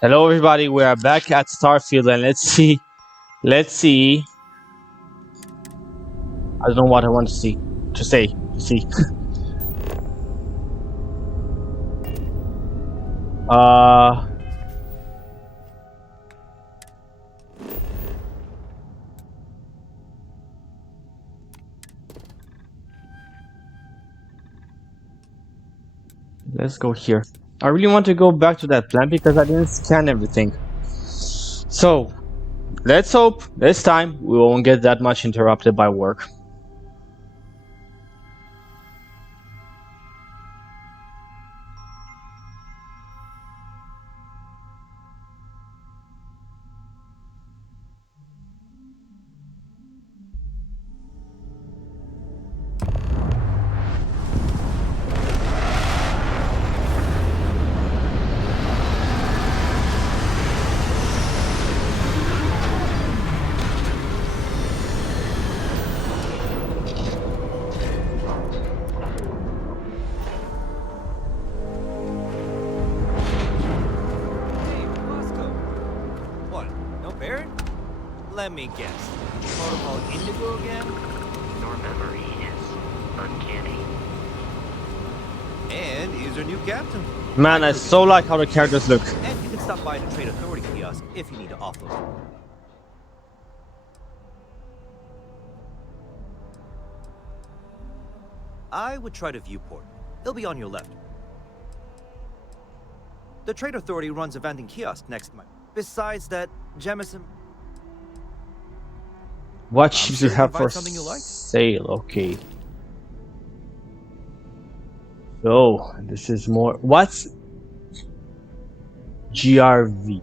Hello, everybody. We are back at Starfield, and let's see. I don't know what I want to see. To see. Uh, let's go here. I really want to go back to that plant because I didn't scan everything. So let's hope this time we won't get that much interrupted by work. Hey, Bosco. What? No Baron? Let me guess. Protocol Indigo again? Your memory is uncanny. And he's our new captain. Man, I Regular so duty. like how the characters look. And you can stop by the Trade Authority kiosk if you need to offload. I would try to viewport. It'll be on your left. The Trade Authority runs a vending kiosk next to mine. Besides that, Jemison... What I'm ships sure you you can have for find something you like. sale? Okay. So this is more. What's GRV?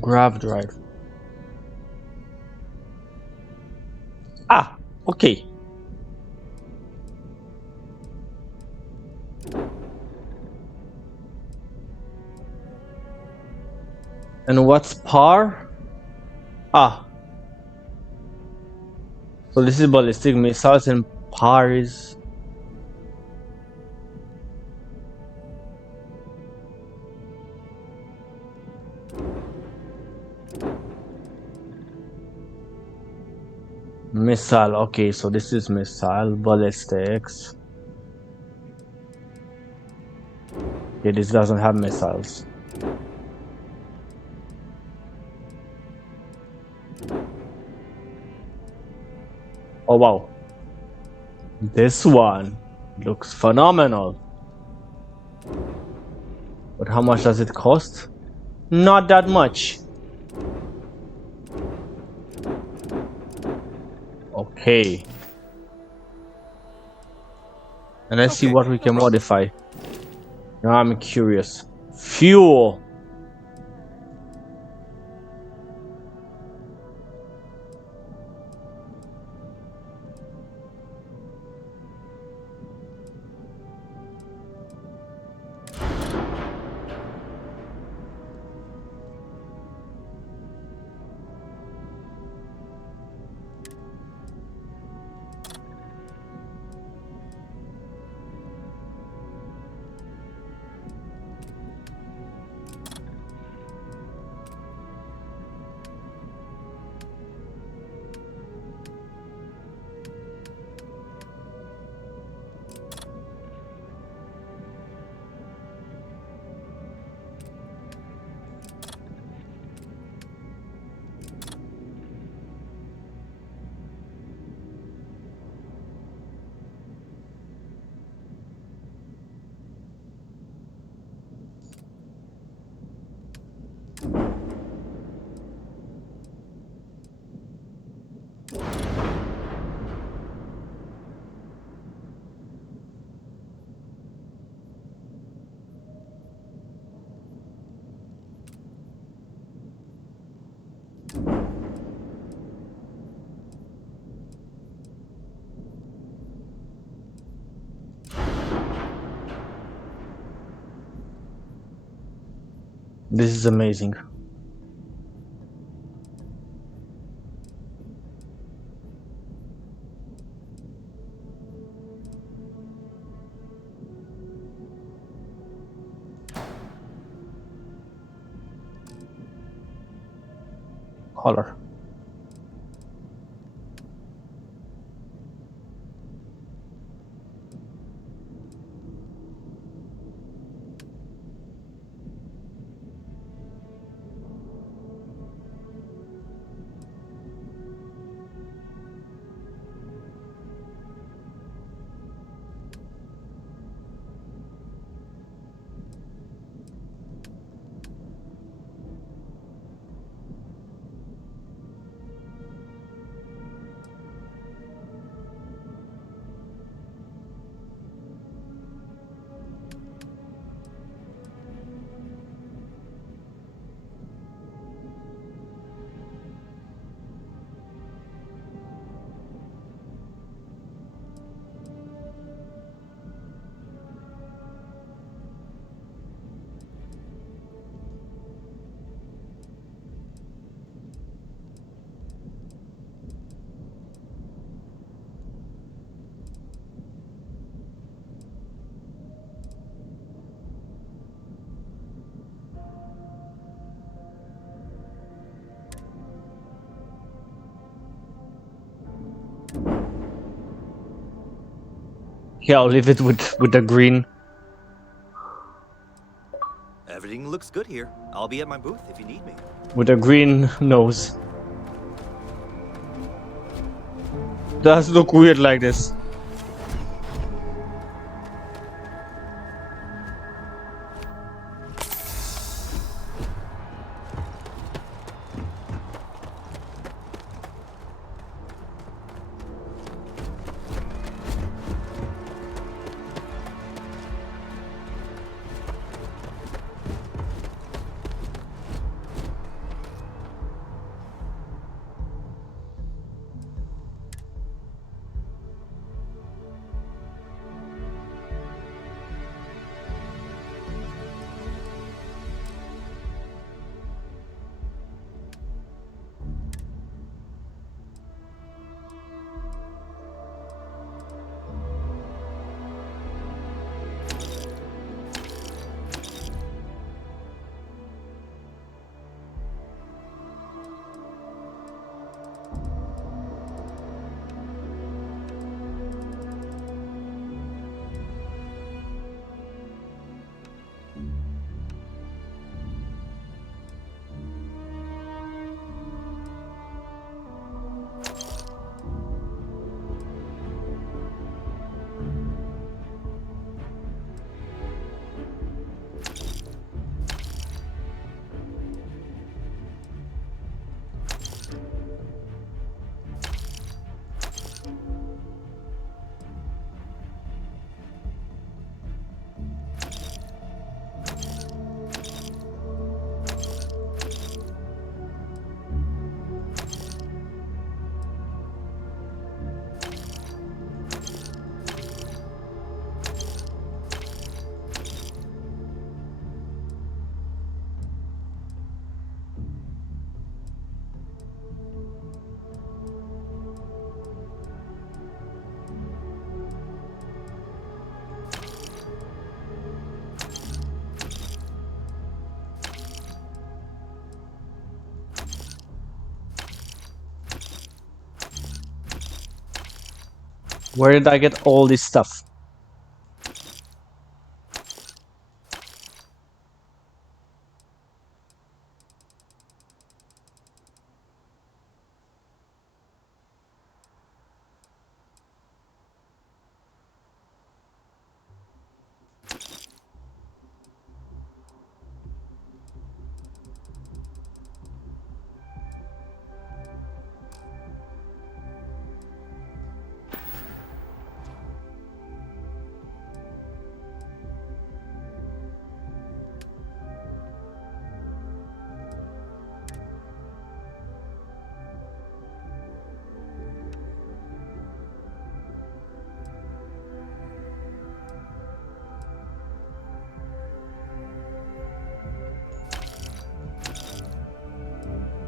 Grav drive. Ah, okay. And what's par? Ah, so this is ballistic missiles and par is missile. Okay, so this is missile ballistics. Okay, this doesn't have missiles. Oh wow, this one looks phenomenal. But how much does it cost? Not that much. Okay, and let's see Okay, what we no can problem. modify. Now I'm curious. Fuel. This is amazing. color. Yeah, I'll leave it with the green. Everything looks good here. I'll be at my booth if you need me. With a green nose. Does look weird like this. Where did I get all this stuff?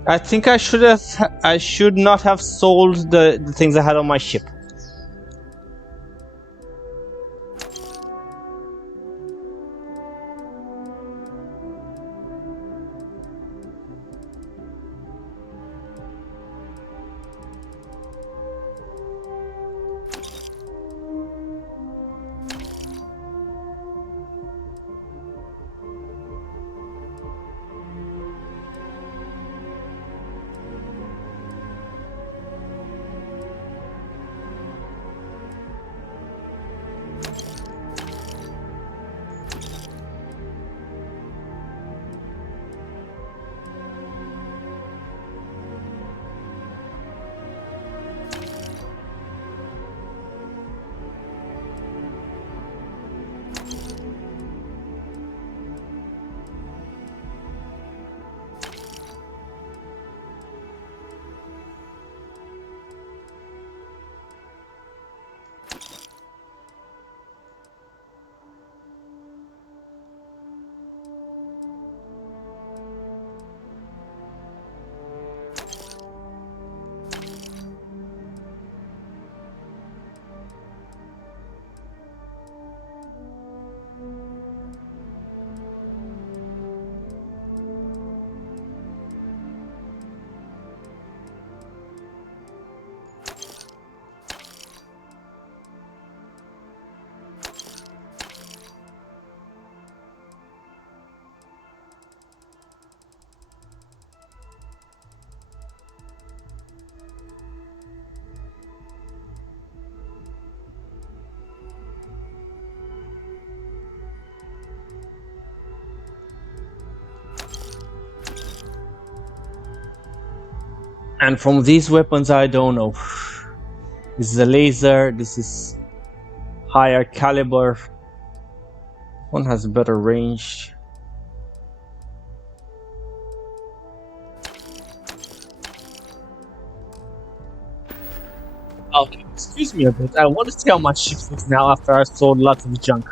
I think I should not have sold the things I had on my ship. And from these weapons, I don't know. This is a laser. This is higher caliber. One has better range. Okay, excuse me a bit. I want to see how my ship looks now after I sold lots of junk.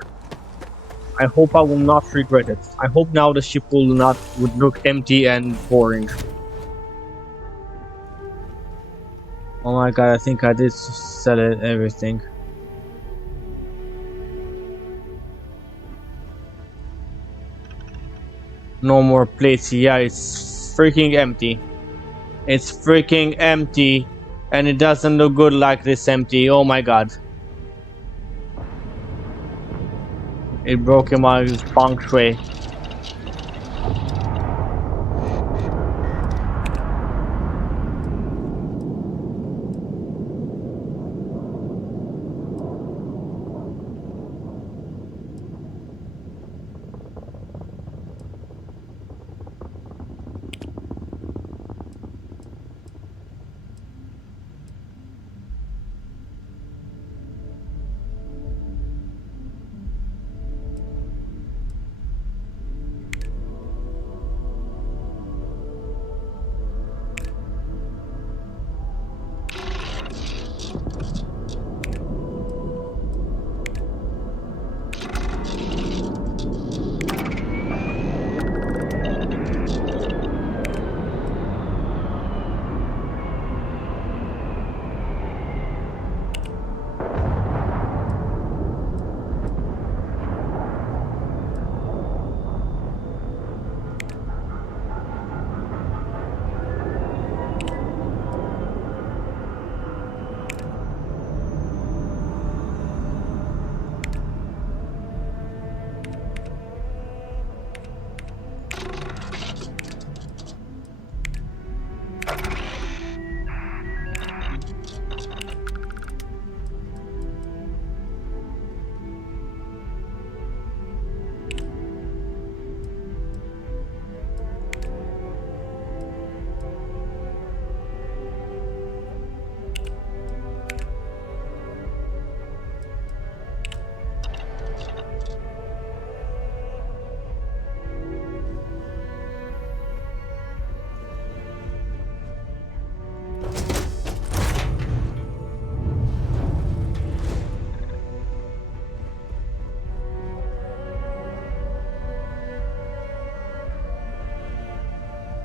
I hope I will not regret it. I hope now the ship would look empty and boring. Oh my god, I think I did sell it everything. No more plates. Yeah, it's freaking empty. It's freaking empty. And it doesn't look good like this empty. Oh my god. It broke in my feng shui.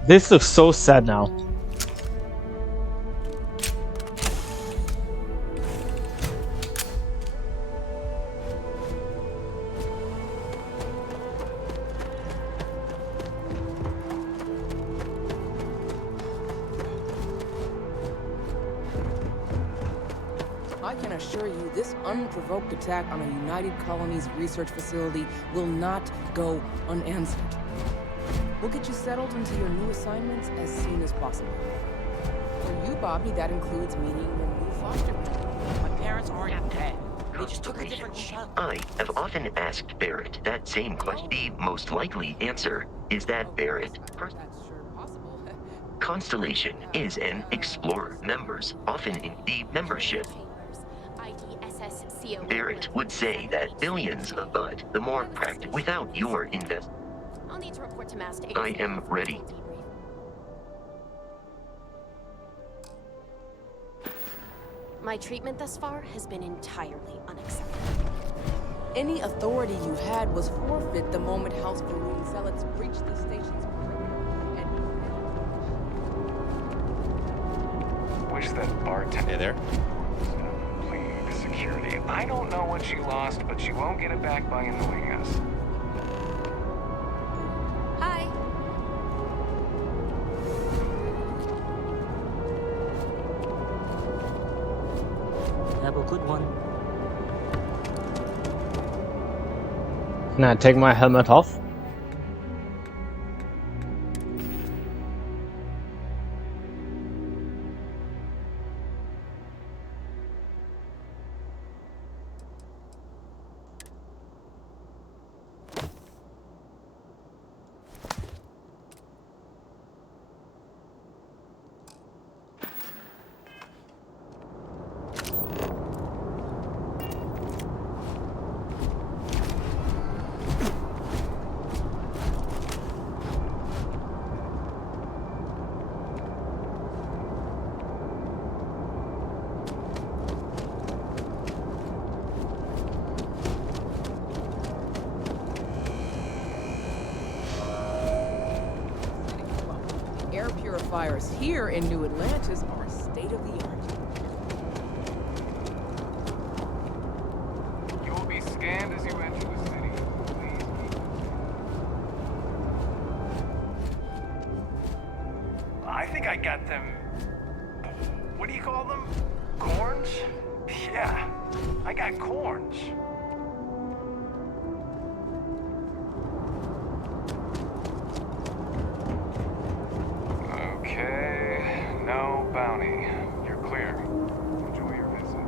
This looks so sad now. I can assure you, this unprovoked attack on a United Colonies research facility will not go unanswered. We'll get you settled into your new assignments as soon as possible. For you, Bobby, that includes meeting your new foster parent. My parents aren't dead. They just took a different shot. I have often asked Barrett that same question. The most likely answer is that Barrett. That's sure possible. Constellation is an Explorer members, often in the membership. Barrett would say that billions, but the more practical without your invest. I'll need to report to Master. I am ready. My treatment thus far has been entirely unacceptable. Any authority you had was forfeit the moment House Varun zealots breached the station's perimeter and Wish that bartender. Hey there. Please, security. I don't know what you lost, but you won't get it back by annoying us. Hi. Have a good one. Can I take my helmet off? purifiers here in New Atlantis are state of the art. You will be scanned as you enter the city. Please keep. I think I got them. What do you call them? Corns? Yeah, I got corns. Okay, no bounty. You're clear. Enjoy your visit.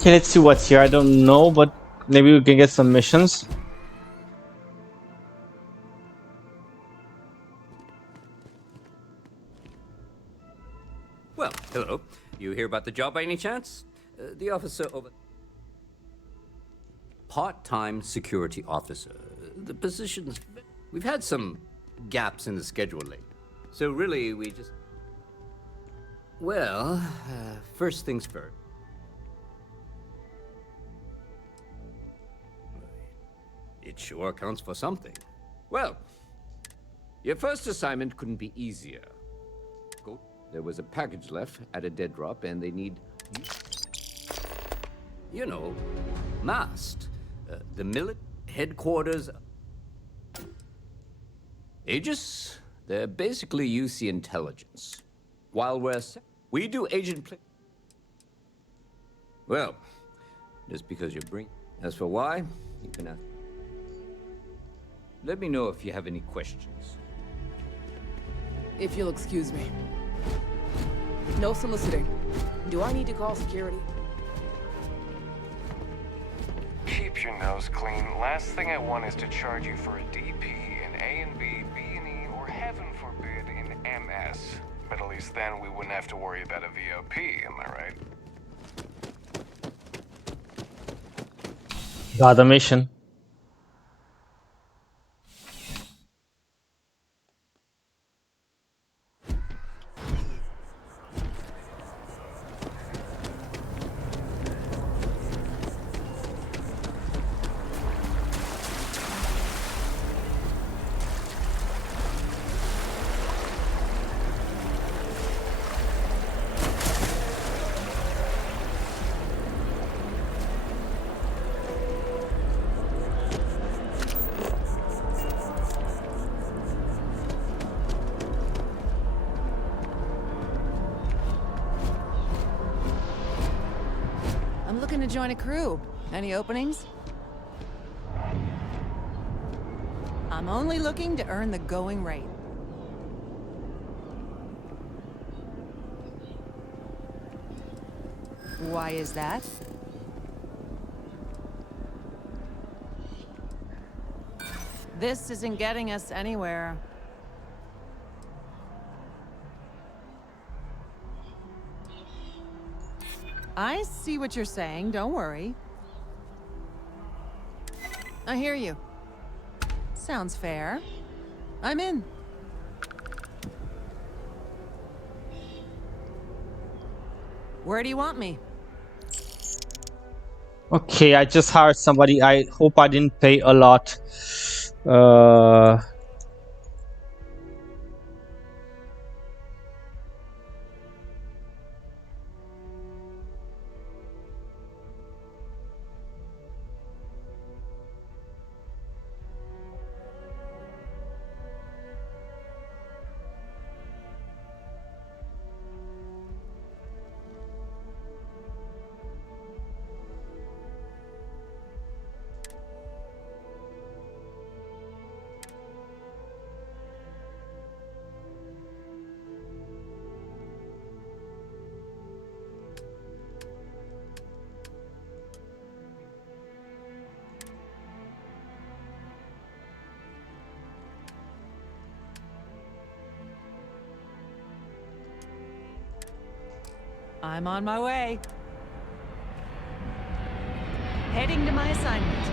Okay, let's see what's here. I don't know, but maybe we can get some missions. Well, hello. You hear about the job by any chance? The officer over... Part-time security officer. The position's... We've had some gaps in the schedule lately. So really, we just... Well, first things first. It sure counts for something. Well, your first assignment couldn't be easier. There was a package left at a dead drop, and they need... You know, masked. The military headquarters... Aegis? They're basically UC intelligence. While we do agent play... Well, just because you bring... As for why, you can ask... Let me know if you have any questions. If you'll excuse me. No soliciting. Do I need to call security? Keep your nose clean. Last thing I want is to charge you for a DP in A and B, B and E, or heaven forbid in MS. But at least then we wouldn't have to worry about a VOP, am I right? Got the mission. I'm looking to join a crew. Any openings? I'm only looking to earn the going rate. Why is that? This isn't getting us anywhere. I see what you're saying, don't worry. I hear you. Sounds fair. I'm in. Where do you want me? Okay, I just hired somebody. I hope I didn't pay a lot. Uh, I'm on my way. Heading to my assignment.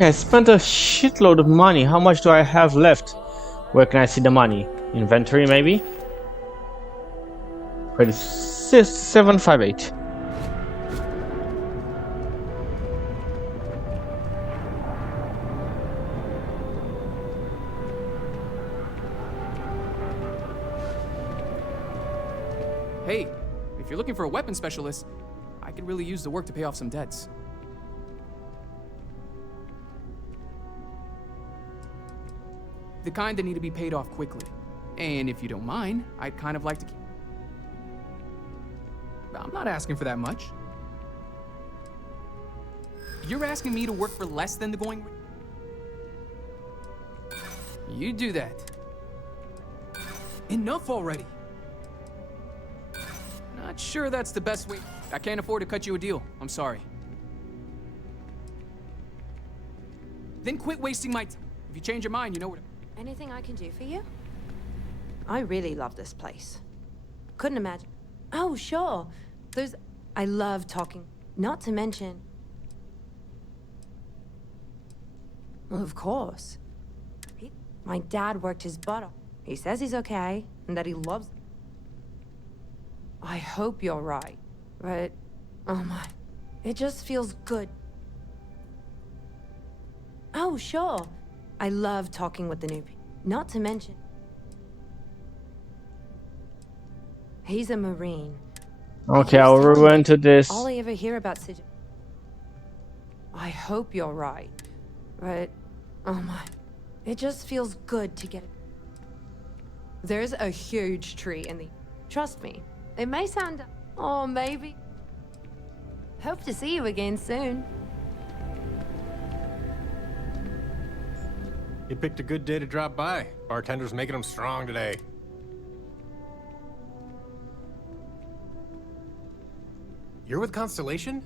Yeah, I spent a shitload of money. How much do I have left? Where can I see the money? Inventory, maybe? 758. Hey, if you're looking for a weapon specialist, I could really use the work to pay off some debts. The kind that need to be paid off quickly. And if you don't mind, I'd kind of like to keep... I'm not asking for that much. You're asking me to work for less than the going rate? You do that. Enough already. Not sure that's the best way. I can't afford to cut you a deal. I'm sorry. Then quit wasting my time. If you change your mind, you know where to... Anything I can do for you? I really love this place. Couldn't imagine. Oh, sure. I love talking. Not to mention... Well, of course. My dad worked his butt off. He says he's okay, and that he loves... I hope you're right. But... Oh my... It just feels good. Oh, sure. I love talking with the new people. Not to mention... He's a Marine. Okay, I'll run to this. All I ever hear about I hope you're right. But... Oh my... It just feels good to get... There's a huge tree in the... Trust me. It may sound... Oh, maybe. Hope to see you again soon. You picked a good day to drop by. Bartender's making them strong today. You're with Constellation?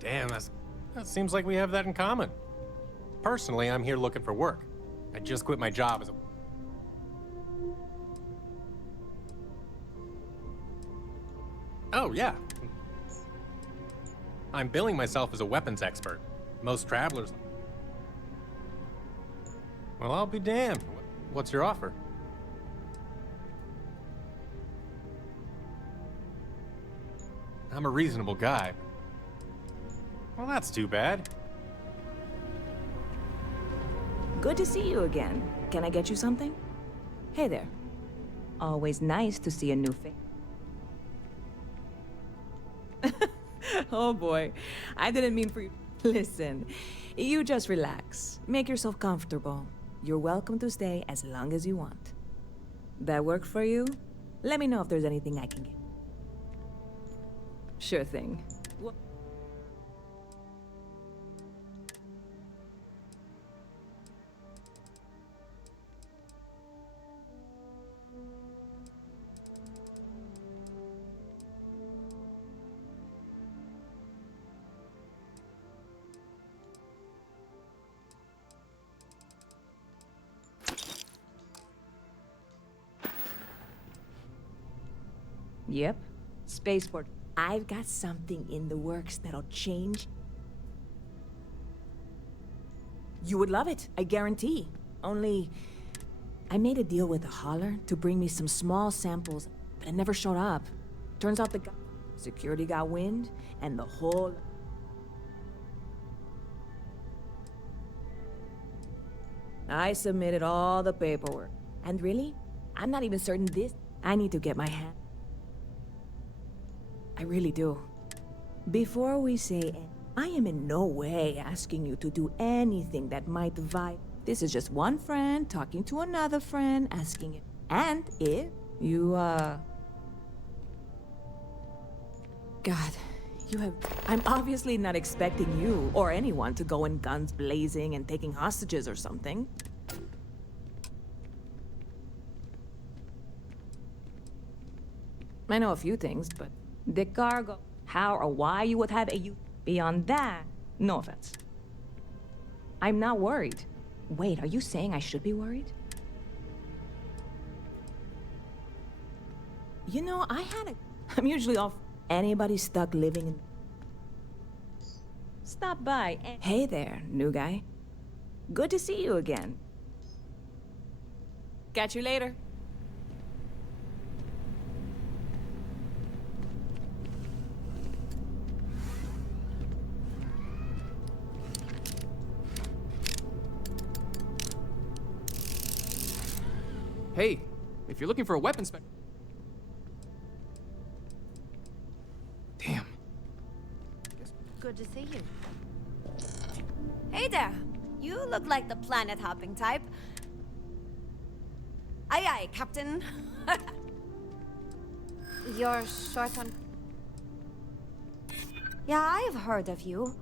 Damn, that seems like we have that in common. Personally, I'm here looking for work. I just quit my job as a... Oh, yeah. I'm billing myself as a weapons expert. Most travelers... Well, I'll be damned. What's your offer? I'm a reasonable guy. Well, that's too bad. Good to see you again. Can I get you something? Hey there. Always nice to see a new face. Oh boy, I didn't mean for you. Listen, you just relax. Make yourself comfortable. You're welcome to stay as long as you want. That work for you? Let me know if there's anything I can get. Sure thing. Yep. Spaceport. I've got something in the works that'll change. You would love it, I guarantee. Only, I made a deal with a hauler to bring me some small samples, but it never showed up. Turns out the security got wind, and the whole... I submitted all the paperwork. And really, I'm not even certain this... I need to get my hand... I really do. Before we say I am in no way asking you to do anything that might violate. This is just one friend talking to another friend, asking it. And if you, God, you have... I'm obviously not expecting you or anyone to go in guns blazing and taking hostages or something. I know a few things, but... The cargo, how or why you would have a... Beyond that, no offense. I'm not worried. Wait, are you saying I should be worried? You know, I'm usually off. Anybody stuck living in... Stop by. Hey there, new guy. Good to see you again. Catch you later. Hey, if you're looking for a weapon spec... Damn. Good to see you. Hey there. You look like the planet-hopping type. Aye aye, Captain. You're short on... Yeah, I've heard of you.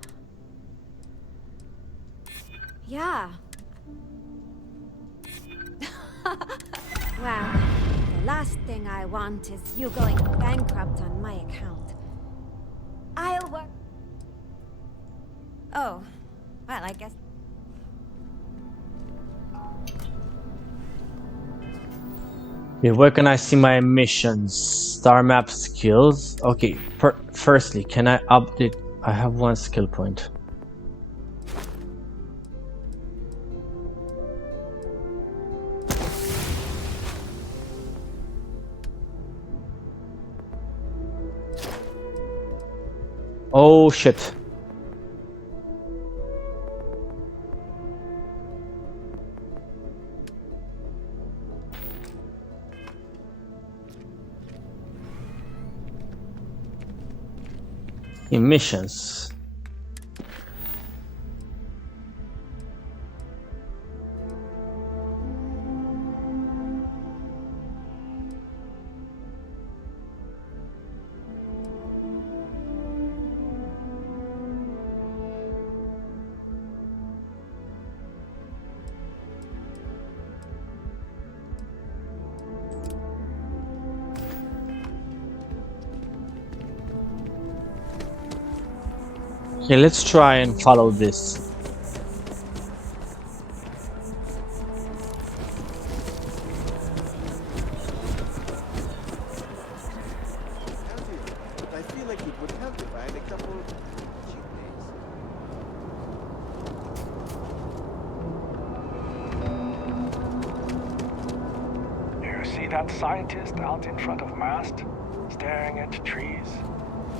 Yeah. Well, the last thing I want is you going bankrupt on my account. I'll work... Oh, well, I guess... Okay, where can I see my missions? Star map skills. Okay, firstly, can I update? I have one skill point. Oh shit. Emissions. Okay, let's try and follow this. I feel like it would help if I had a couple cheat days. You see that scientist out in front of mast, staring at trees?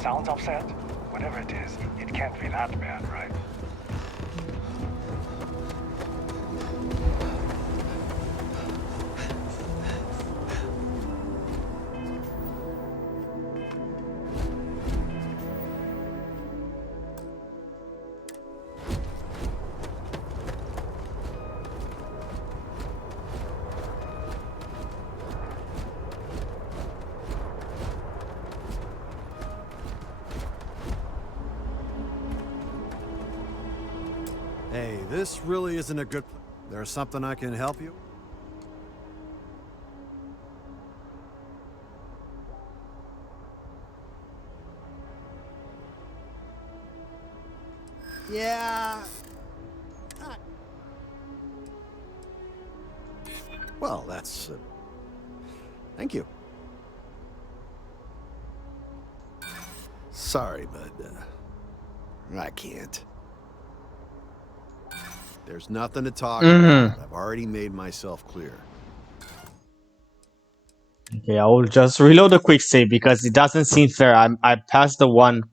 Sounds upset? Whatever it is, it can't be that bad, right? Hey, this really isn't a good... There's something I can help you? Yeah. Well, that's... thank you. Sorry, but I can't. There's nothing to talk about. I've already made myself clear. Okay, I will just reload a quick save because it doesn't seem fair. I passed the one.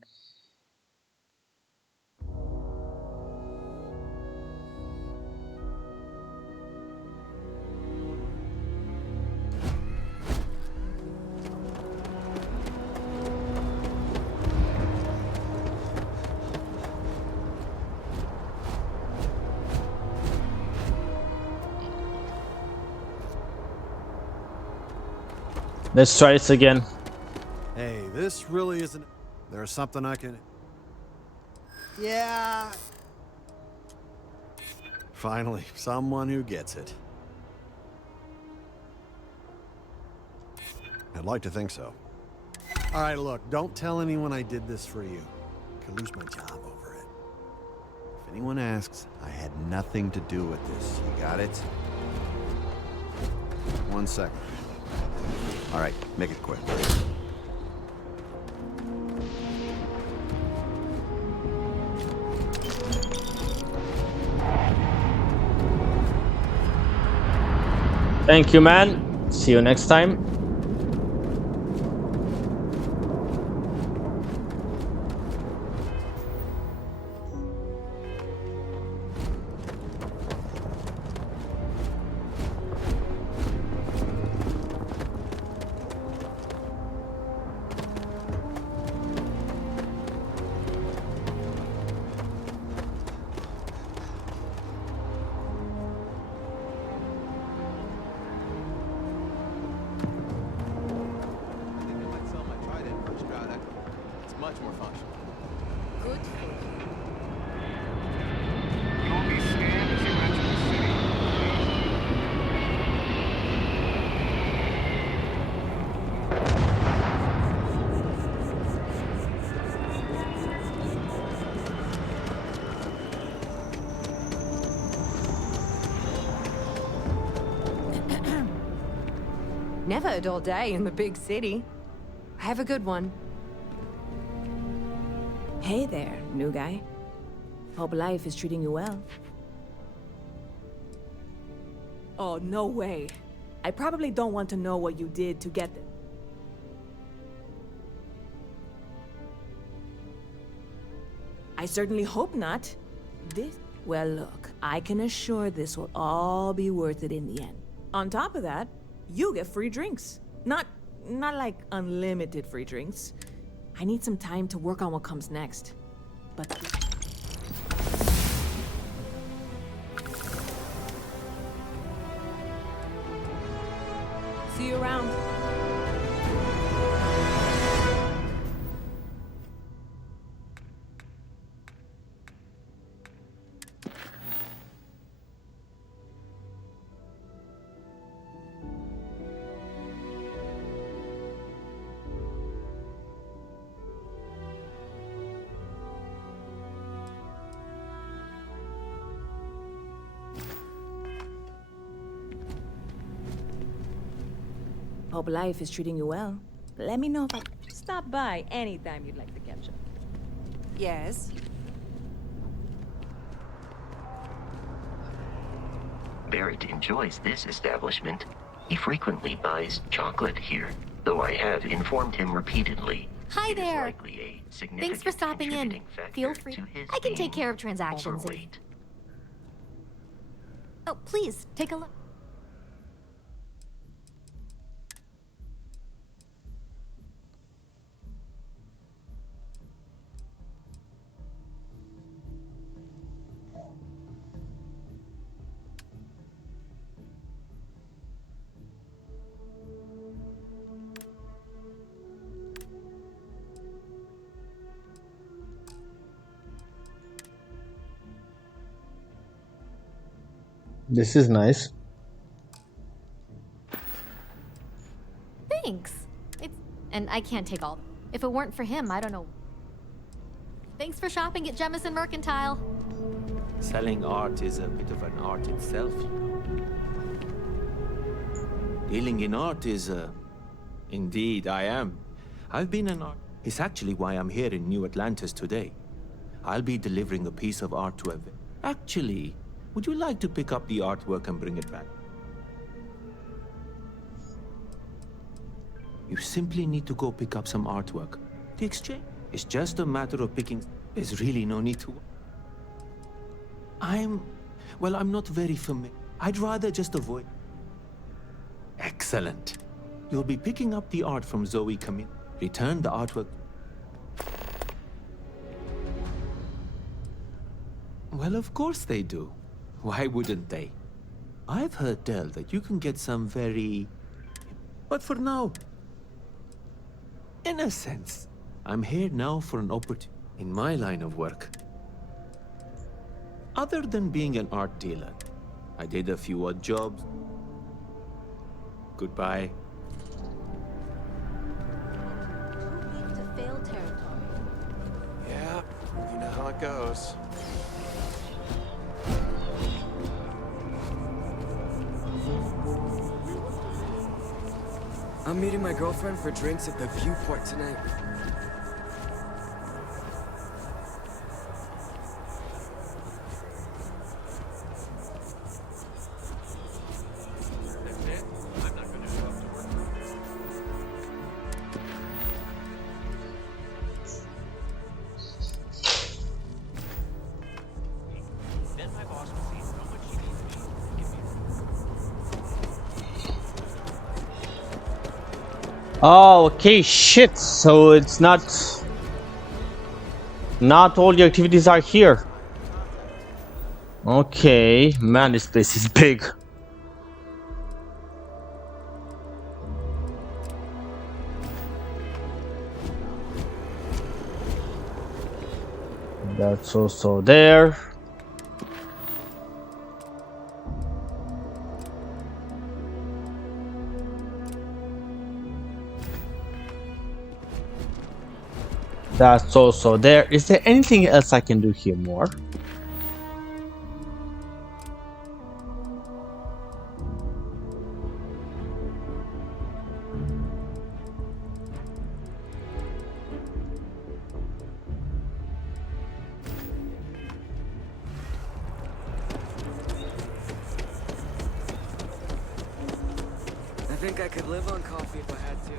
Let's try this again. Hey, this really isn't... There's something I can... Yeah. Finally, someone who gets it. I'd like to think so. All right, look, don't tell anyone I did this for you. Could lose my job over it. If anyone asks, I had nothing to do with this. You got it? 1 second. All right, make it quick. Thank you, man. See you next time. It's much more functional. Good for you. You'll be scanned as you enter the city. Never a dull day in the big city. Have a good one. Hey there, new guy. Hope life is treating you well. Oh, no way. I probably don't want to know what you did to get them. I certainly hope not. Well, look, I can assure this will all be worth it in the end. On top of that, you get free drinks. Not like unlimited free drinks. I need some time to work on what comes next. But... see you around. Hope life is treating you well. Let me know if I stop by anytime you'd like to catch up. Yes. Barrett enjoys this establishment. He frequently buys chocolate here, though I have informed him repeatedly. Hi it is there. likely a significant Thanks for stopping in. contributing factor Feel free. to his I can take being care of transactions. overweight. Oh, please, take a look. This is nice. Thanks. And I can't take all. If it weren't for him, I don't know. Thanks for shopping at Jemison Mercantile. Selling art is a bit of an art itself. Dealing in art is Indeed, I am. I've been an art. It's actually why I'm here in New Atlantis today. I'll be delivering a piece of art to a... Actually, would you like to pick up the artwork and bring it back? You simply need to go pick up some artwork. The exchange is just a matter of picking. There's really no need to. I'm not very familiar. I'd rather just avoid. Excellent. You'll be picking up the art from Zoe Camille. Return the artwork. Well, of course they do. Why wouldn't they? I've heard tell that you can get some very... But for now, in a sense, I'm here now for an opportunity in my line of work. Other than being an art dealer, I did a few odd jobs. Goodbye. To fail territory. Yeah, you know how it goes. I'm meeting my girlfriend for drinks at the Viewport tonight. Oh, okay, shit. So it's not all the activities are here. Okay, man, this place is big. That's also there. That's also there. Is there anything else I can do here more? I think I could live on coffee if I had to.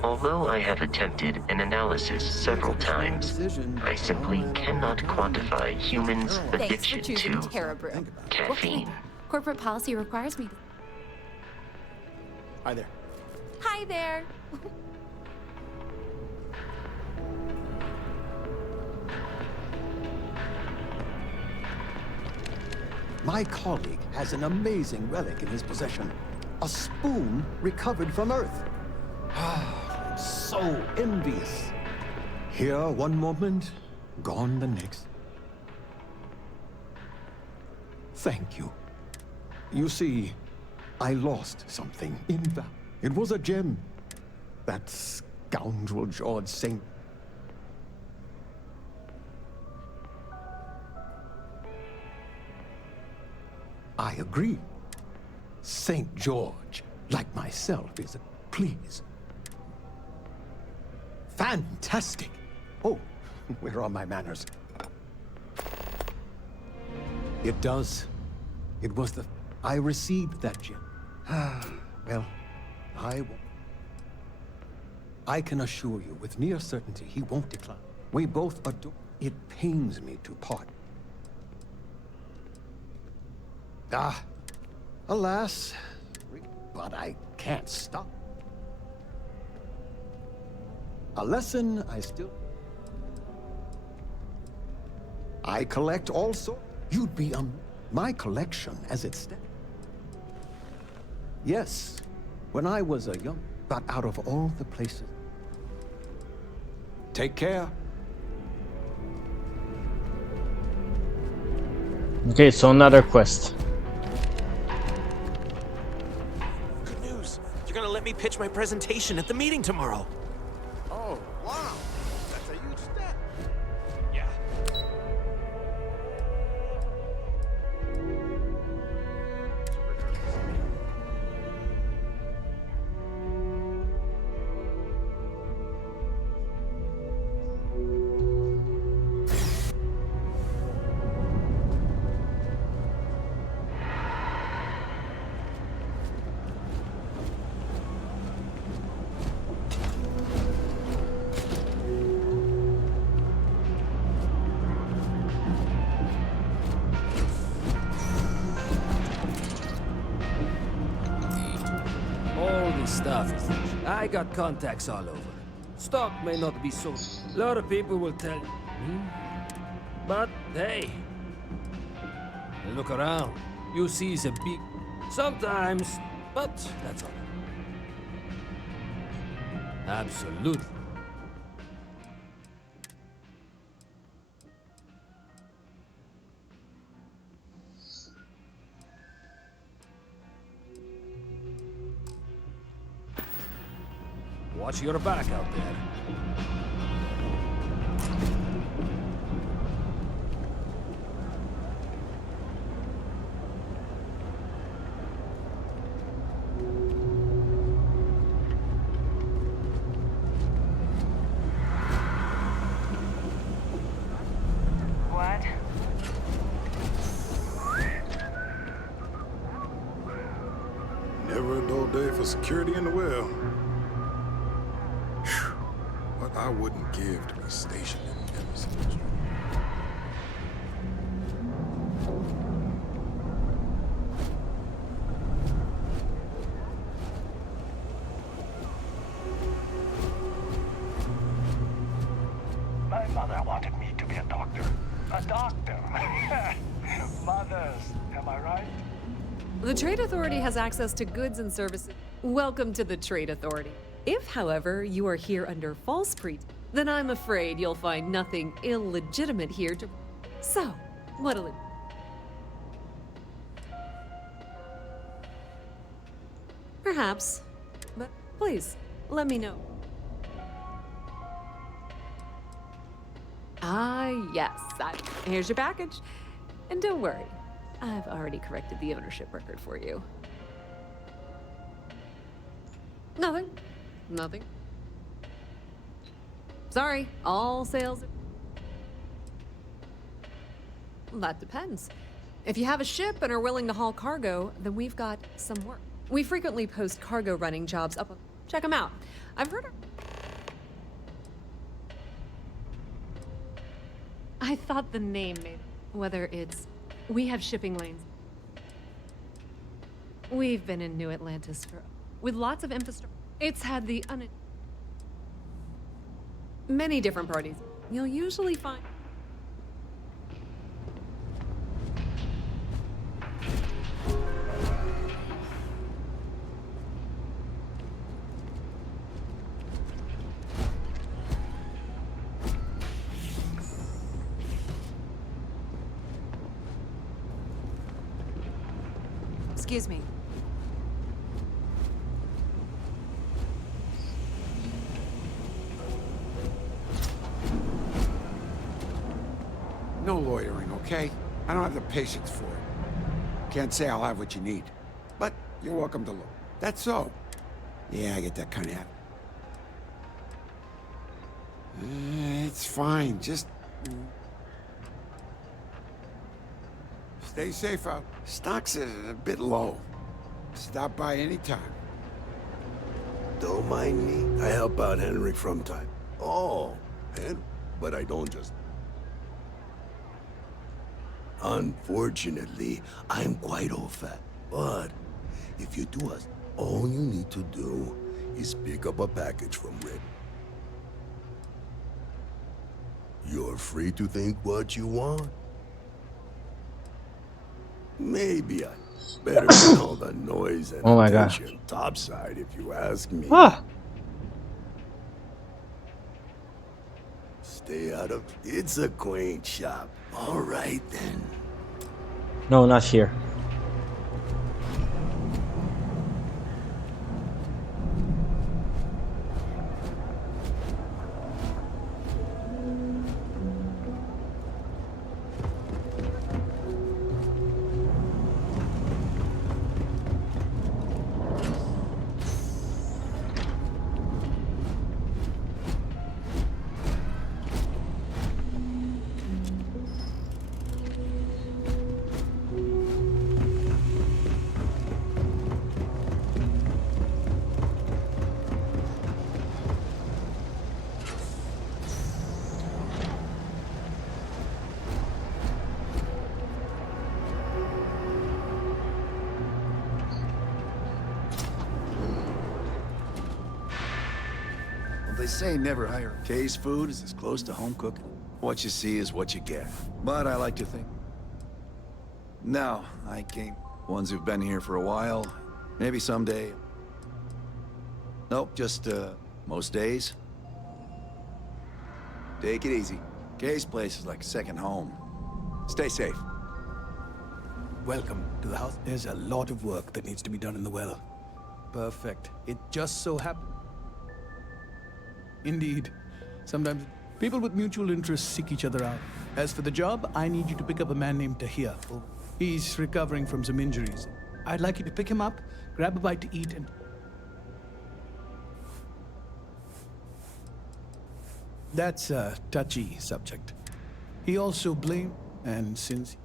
Although I have attempted an analysis several times, I simply cannot quantify humans' Thanks for addiction choosing to Terra Brew. caffeine. Corporate policy requires me. Hi there. Hi there. My colleague has an amazing relic in his possession. A spoon recovered from Earth. I'm so envious. Here one moment, gone the next. Thank you. You see, I lost something invaluable. It was a gem. That scoundrel George St. I agree. St. George, like myself, is a... Please. Fantastic. Oh, where are my manners? It does. It was the... I received that gem. Well, I can assure you with near certainty he won't decline. We both adore... It pains me to part. Alas, but I can't stop. A lesson I still... I collect also. You'd be my collection as it stands. Yes, when I was a young, but out of all the places. Take care. Okay, so another quest. Good news. You're gonna let me pitch my presentation at the meeting tomorrow. Oh, wow. That's a huge step. Yeah. All this stuff is... I got contacts all over. Stock may not be sold. A lot of people will tell you. But, hey. Look around. You see the big... Sometimes, but that's all. Absolutely. Watch your back out there. What? Never a dull day for security in the well. Whew. What I wouldn't give to be stationed in the embassy district. My mother wanted me to be a doctor. A doctor. Mothers, am I right? The Trade Authority has access to goods and services. Welcome to the Trade Authority. If, however, you are here under false pretense, then I'm afraid you'll find nothing illegitimate here to... So, what'll it... Perhaps. But please, let me know. Ah, yes. Here's your package. And don't worry, I've already corrected the ownership record for you. Nothing. Nothing. Sorry, all sales... That depends. If you have a ship and are willing to haul cargo, then we've got some work. We frequently post cargo running jobs up on... Check them out. I've heard of... I thought the name made... Whether it's... We have shipping lanes. We've been in New Atlantis for... With lots of infrastructure. It's had the many different parties. You'll usually find... Excuse me. No loitering, okay? I don't have the patience for it. Can't say I'll have what you need. But you're welcome to look. That's so. Yeah, I get that kind of habit. It's fine, just... Stay safe out. Stock's a bit low. Stop by anytime. Don't mind me. I help out Henry from time. Oh, but I don't just... Unfortunately, I'm quite old-fat. But if you do us, all you need to do is pick up a package from Red. You're free to think what you want. Maybe I better than all the noise and Oh my God. attention topside, if you ask me. Ah. Stay out of... It's a quaint shop. All right, then. No, not here. They say never hire. Kay's food is as close to home cooking. What you see is what you get. But I like to think. No, I can't. Ones who've been here for a while. Maybe someday. Nope, just, most days. Take it easy. Kay's place is like second home. Stay safe. Welcome to the house. There's a lot of work that needs to be done in the well. Perfect. It just so happened. Indeed. Sometimes people with mutual interests seek each other out. As for the job, I need you to pick up a man named Tahir. He's recovering from some injuries. I'd like you to pick him up, grab a bite to eat, and... That's a touchy subject. He also blamed, and since...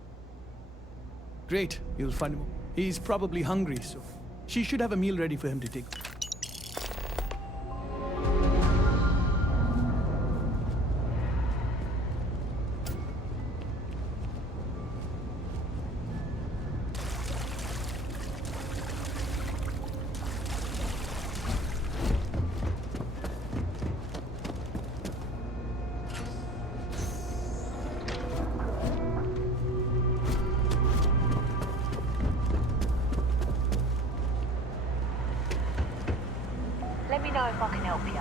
Great, you'll find him. He's probably hungry, so she should have a meal ready for him to take. Let me know if I can help you.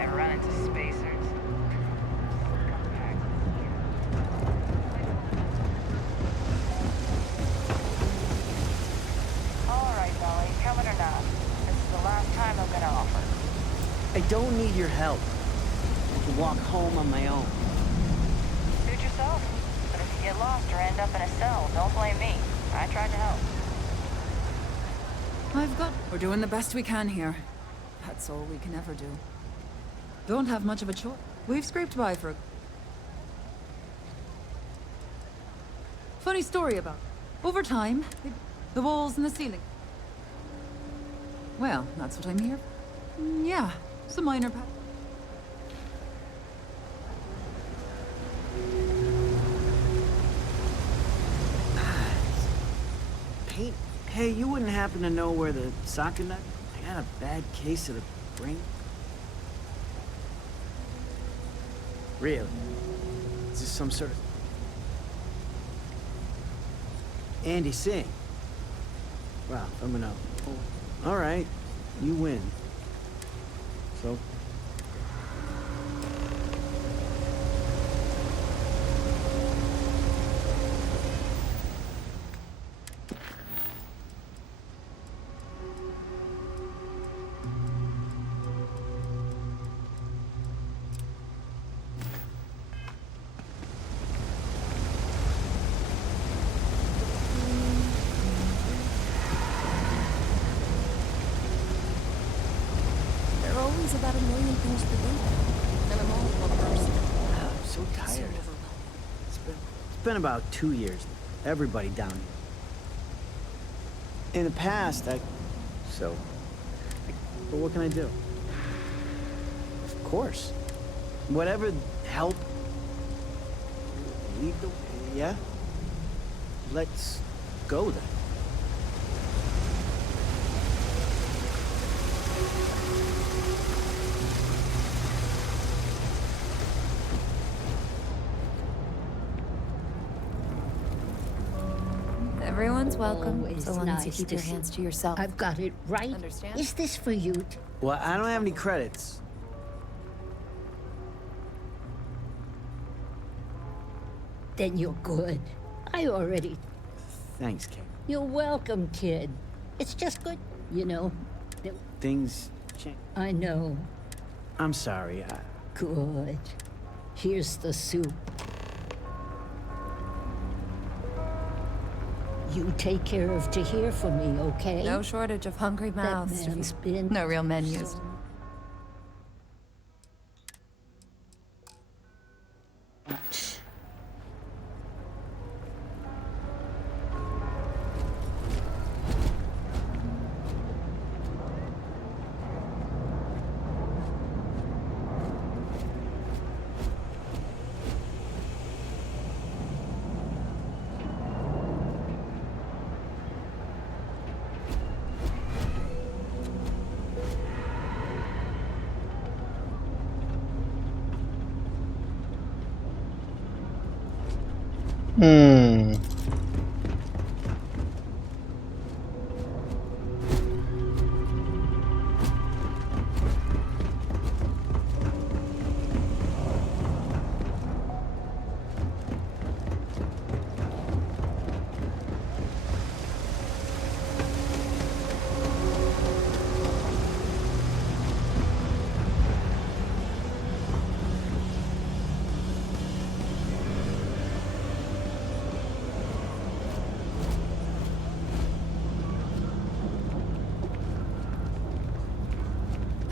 Ever run into spacers? Alright, Molly, coming or not. This is the last time I'm gonna offer. I don't need your help. I can walk home on my own. Suit yourself. But if you get lost or end up in a cell, don't blame me. I tried to help. We're doing the best we can here. That's all we can ever do. Don't have much of a choice. We've scraped by for a... Funny story about it. Over time, the walls and the ceiling. Well, that's what I'm here for. Yeah, some minor Paint. Hey, you wouldn't happen to know where the socket nut? I got a bad case of the brain. Really? Is this some sort of... Andy, sing. Wow, I'm gonna... All right, you win. So... There are always about a million things to do. And I'm all one person. I'm so tired. It's been about 2 years. Everybody down here. In the past, but what can I do? Of course. Whatever help. Lead the way, yeah? Let's go then. Everyone's welcome, Always so long as you nice keep to your see- hands to yourself. I've got it right. Understand? Is this for you? Well, I don't have any credits. Then you're good. I already... Thanks, Kate. You're welcome, kid. It's just good, you know. Things change. I know. I'm sorry. Good. Here's the soup. You take care of Tahir for me, okay? No shortage of hungry mouths. That man's been... No real menus. much. Hmm.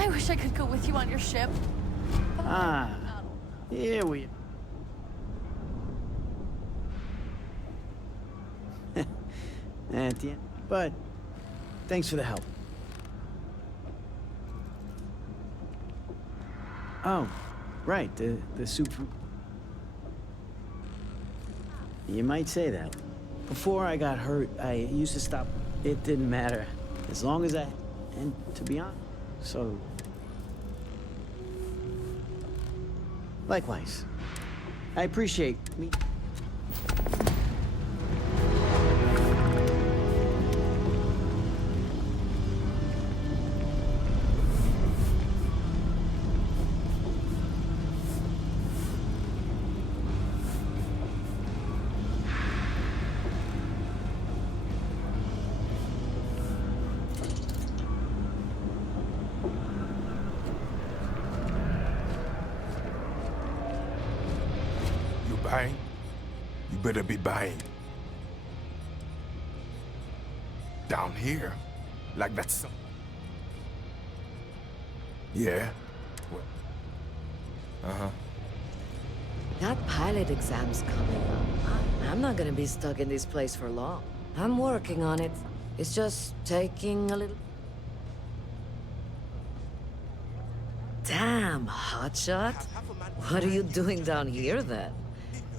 I wish I could go with you on your ship. Ah, here we... At the end. But, thanks for the help. Oh, right, the soup... You might say that. Before I got hurt, I used to stop. It didn't matter. As long as I... And to be honest, so... Likewise. I appreciate me... Buying? You better be buying. Down here? Like that's some... Yeah? What? Uh-huh. That pilot exam's coming up. I'm not gonna be stuck in this place for long. I'm working on it. It's just taking a little... Damn, hotshot. What are you doing down here, then?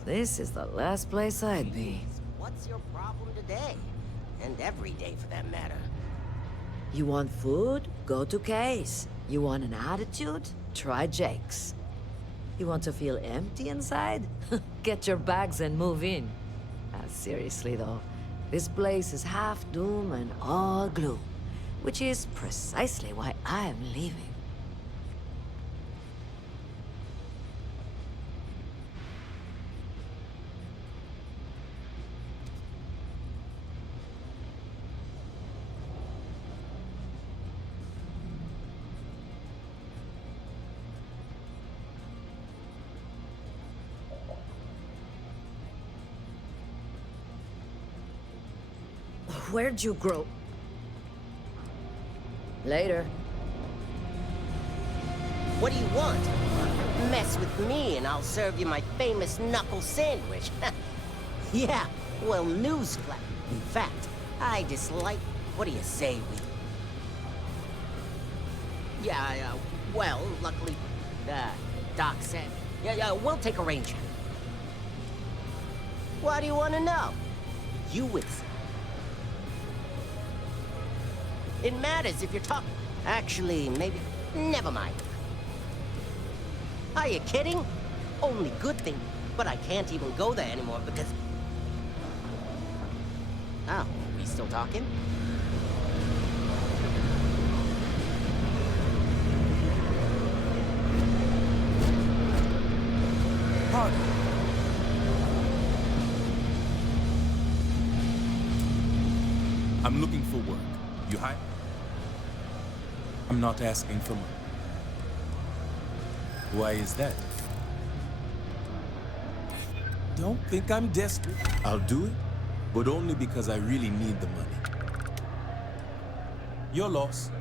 This is the last place I'd be. What's your problem today? And every day, for that matter. You want food? Go to Case. You want an attitude? Try Jake's. You want to feel empty inside? Get your bags and move in. Seriously, though, this place is half doom and all gloom, which is precisely why I'm leaving. Where'd you grow? Later. What do you want? Mess with me and I'll serve you my famous knuckle sandwich. Yeah, well, newsflash. In fact, I dislike... What do you say we... Yeah, well, luckily, Doc said... Yeah, we'll take a ranger. What do you want to know? You would... It matters if you're talking... Actually, maybe... Never mind. Are you kidding? Only good thing. But I can't even go there anymore because... Oh, are we still talking? Pardon. I'm looking for work. You hired? I'm not asking for money. Why is that? Don't think I'm desperate. I'll do it, but only because I really need the money. Your loss.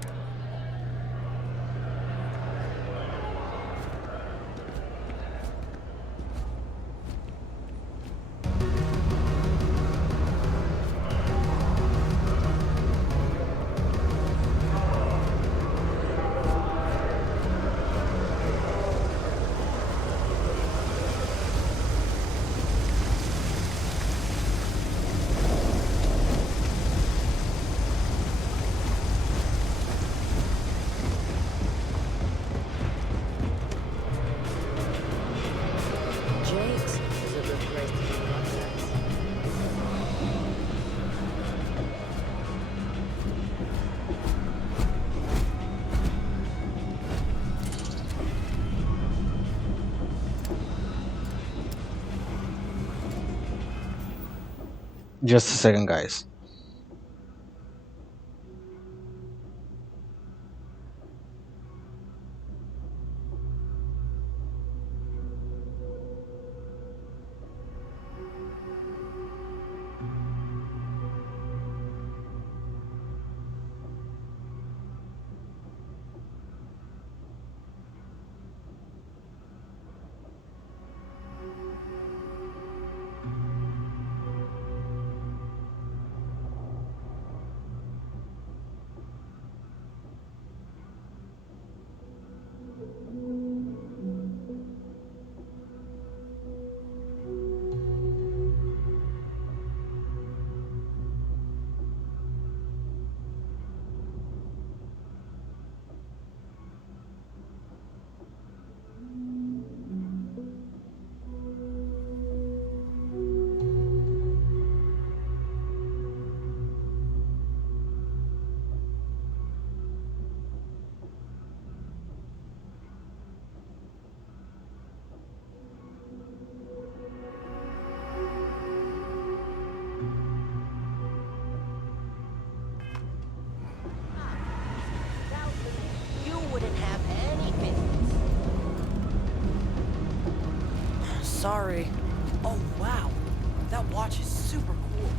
Jake's is a good place to do contacts. Just a second, guys. Sorry. Oh, wow. That watch is super cool.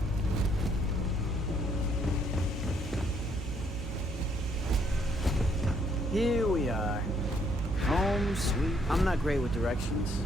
Here we are. Home sweet. I'm not great with directions.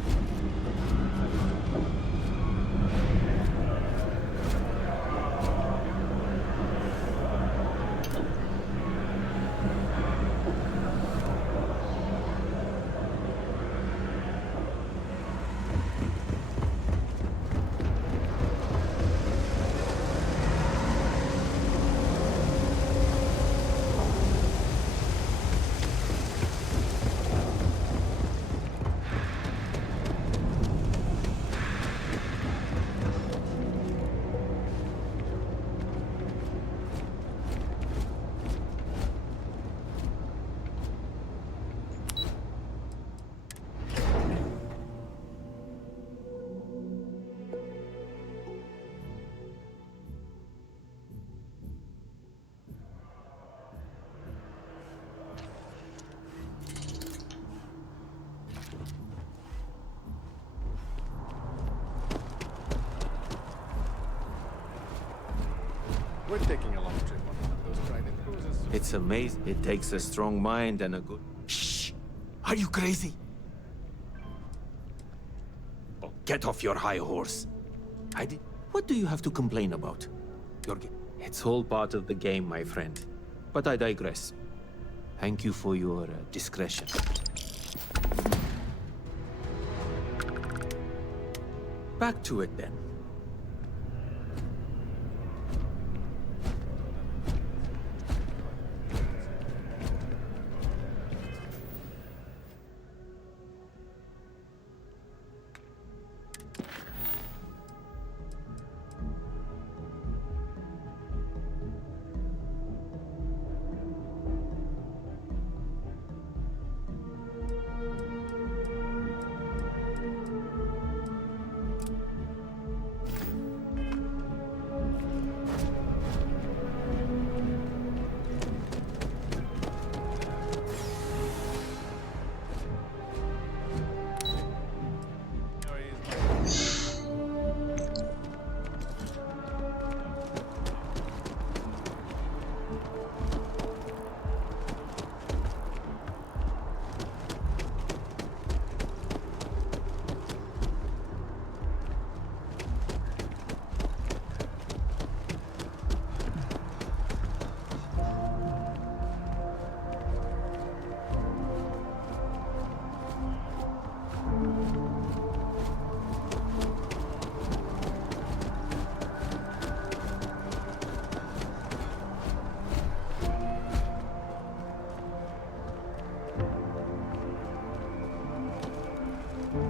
We're taking a long trip on one of those trident cruises. It's amazing. It takes a strong mind and a good... Shh! Are you crazy? Oh, get off your high horse. What do you have to complain about? It's all part of the game, my friend. But I digress. Thank you for your discretion. Back to it then.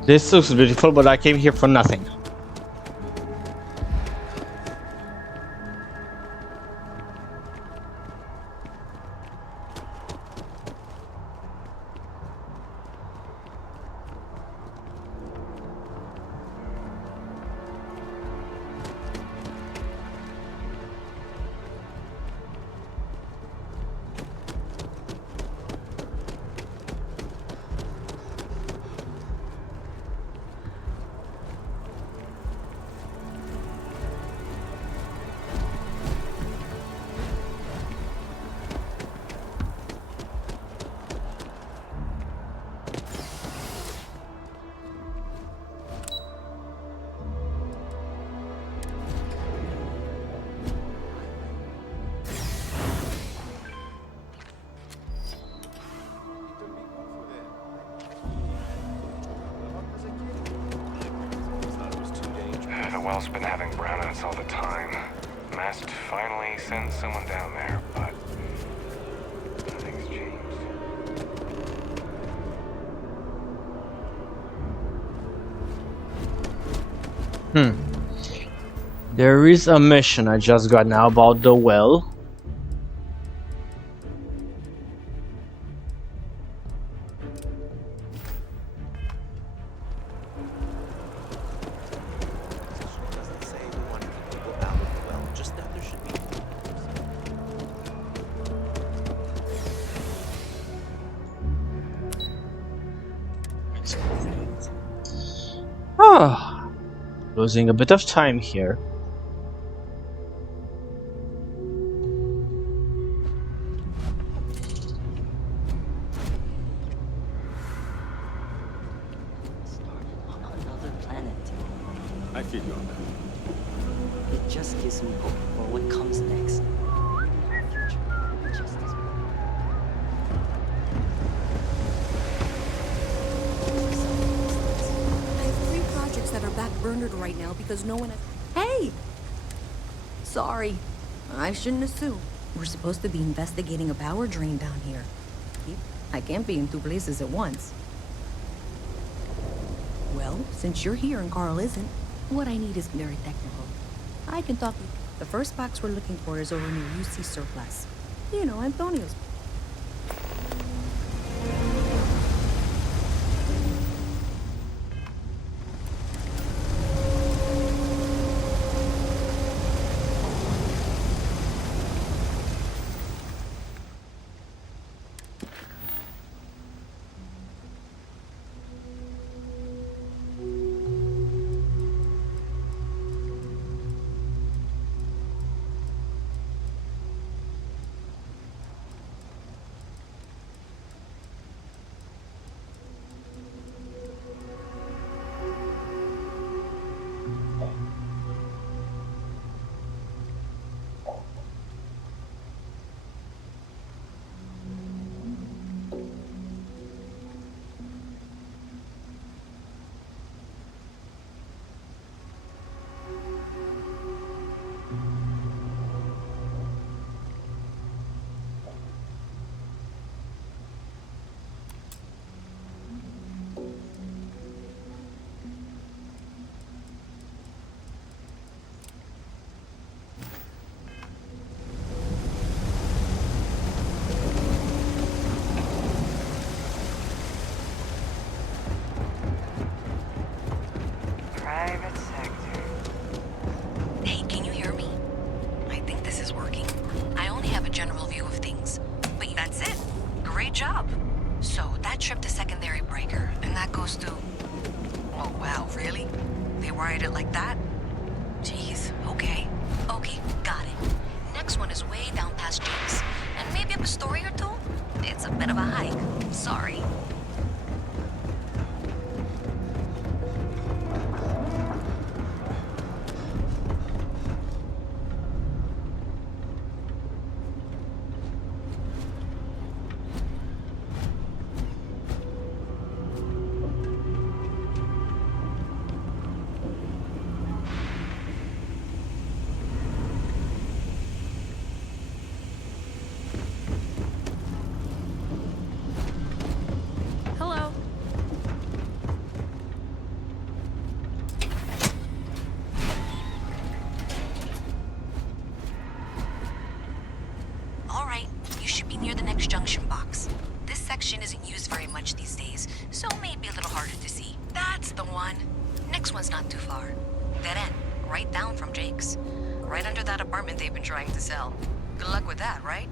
This looks beautiful, but I came here for nothing. The well's been having brownouts all the time. Mast finally sent someone down there, but nothing's changed. There is a mission I just got now about the well. Losing a bit of time here. Another planet. I feel you on that. It just gives me hope for what comes next. Our future will be just as I have 3 projects that are backburnered right now because no one has... Hey! Sorry. I shouldn't assume. We're supposed to be investigating a power drain down here. I can't be in 2 places at once. Well, since you're here and Carl isn't, what I need is very technical. I can talk... The first box we're looking for is over near UC Surplus. You know, Antonio's. Private sector. Hey, can you hear me? I think this is working. I only have a general view of things. But that's it. Great job. So, that trip to secondary breaker, and that goes to... Oh, wow, really? They wired it like that? Jeez, okay. Okay, got it. Next one is way down past Jake's. And maybe up a story or two? It's a bit of a hike. Sorry. Hello. All right, you should be near the next junction box. This section isn't used very much these days, so maybe a little harder to see. That's the one. Next one's not too far. Dead end, right down from Jake's. Right under that apartment they've been trying to sell. Good luck with that, right?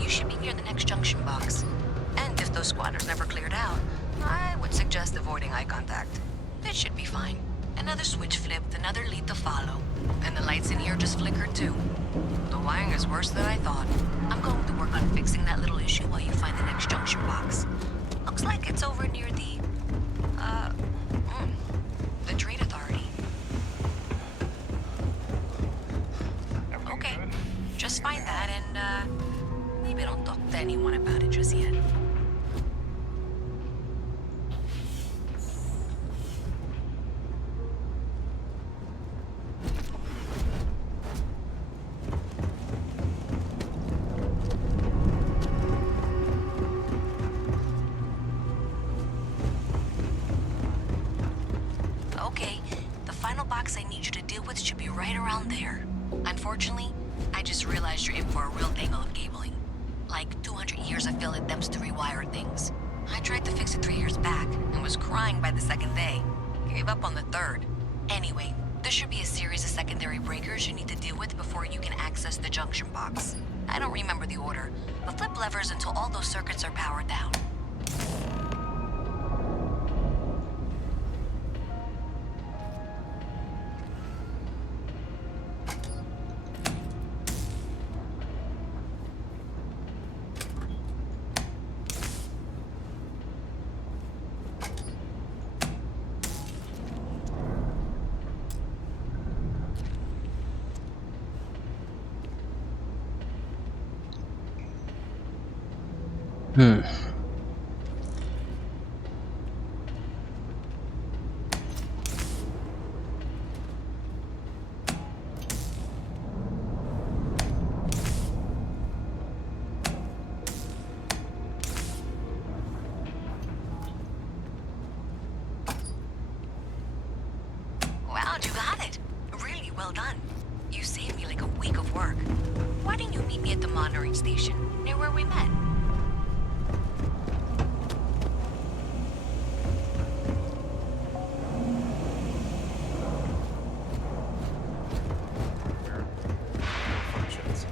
You should be near the next junction box. And if those squatters never cleared out, I would suggest avoiding eye contact. It should be fine. Another switch flipped, another lead to follow. And the lights in here just flickered too. The wiring is worse than I thought. I'm going to work on fixing that little issue while you find the next junction box. Looks like it's over near the... The Trade Authority. Okay, just find that and, maybe don't talk to anyone about it just yet. Okay, the final box I need you to deal with should be right around there. Unfortunately, I just realized you're in for a real tangle of cabling. Like 200 years of field attempts to rewire things. I tried to fix it 3 years back and was crying by the second day. Gave up on the third. Anyway, there should be a series of secondary breakers you need to deal with before you can access the junction box. I don't remember the order, but flip levers until all those circuits are powered down. Hmm. Wow, you got it. Really well done. You saved me like a week of work. Why didn't you meet me at the monitoring station, near where we met? Functions.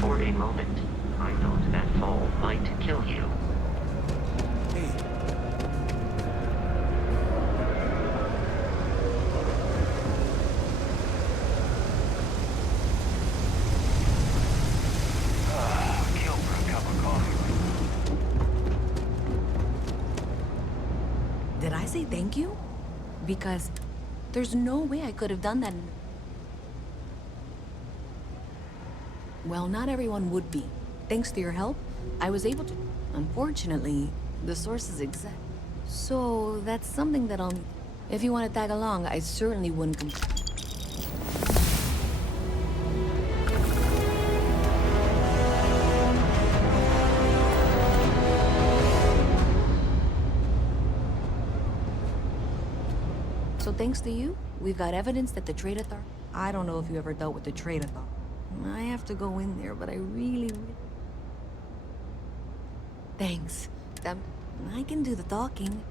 For a moment, I thought that fall might kill you. Kill for a cup of coffee. Did I say thank you? Because there's no way I could have done that. Well, not everyone would be. Thanks to your help, I was able to. Unfortunately, the source is exact. So that's something that I'll. If you want to tag along, I certainly wouldn't complain. So thanks to you, we've got evidence that the Trade Authority. I don't know if you ever dealt with the Trade Authority. I have to go in there, but I really. Thanks. I can do the talking.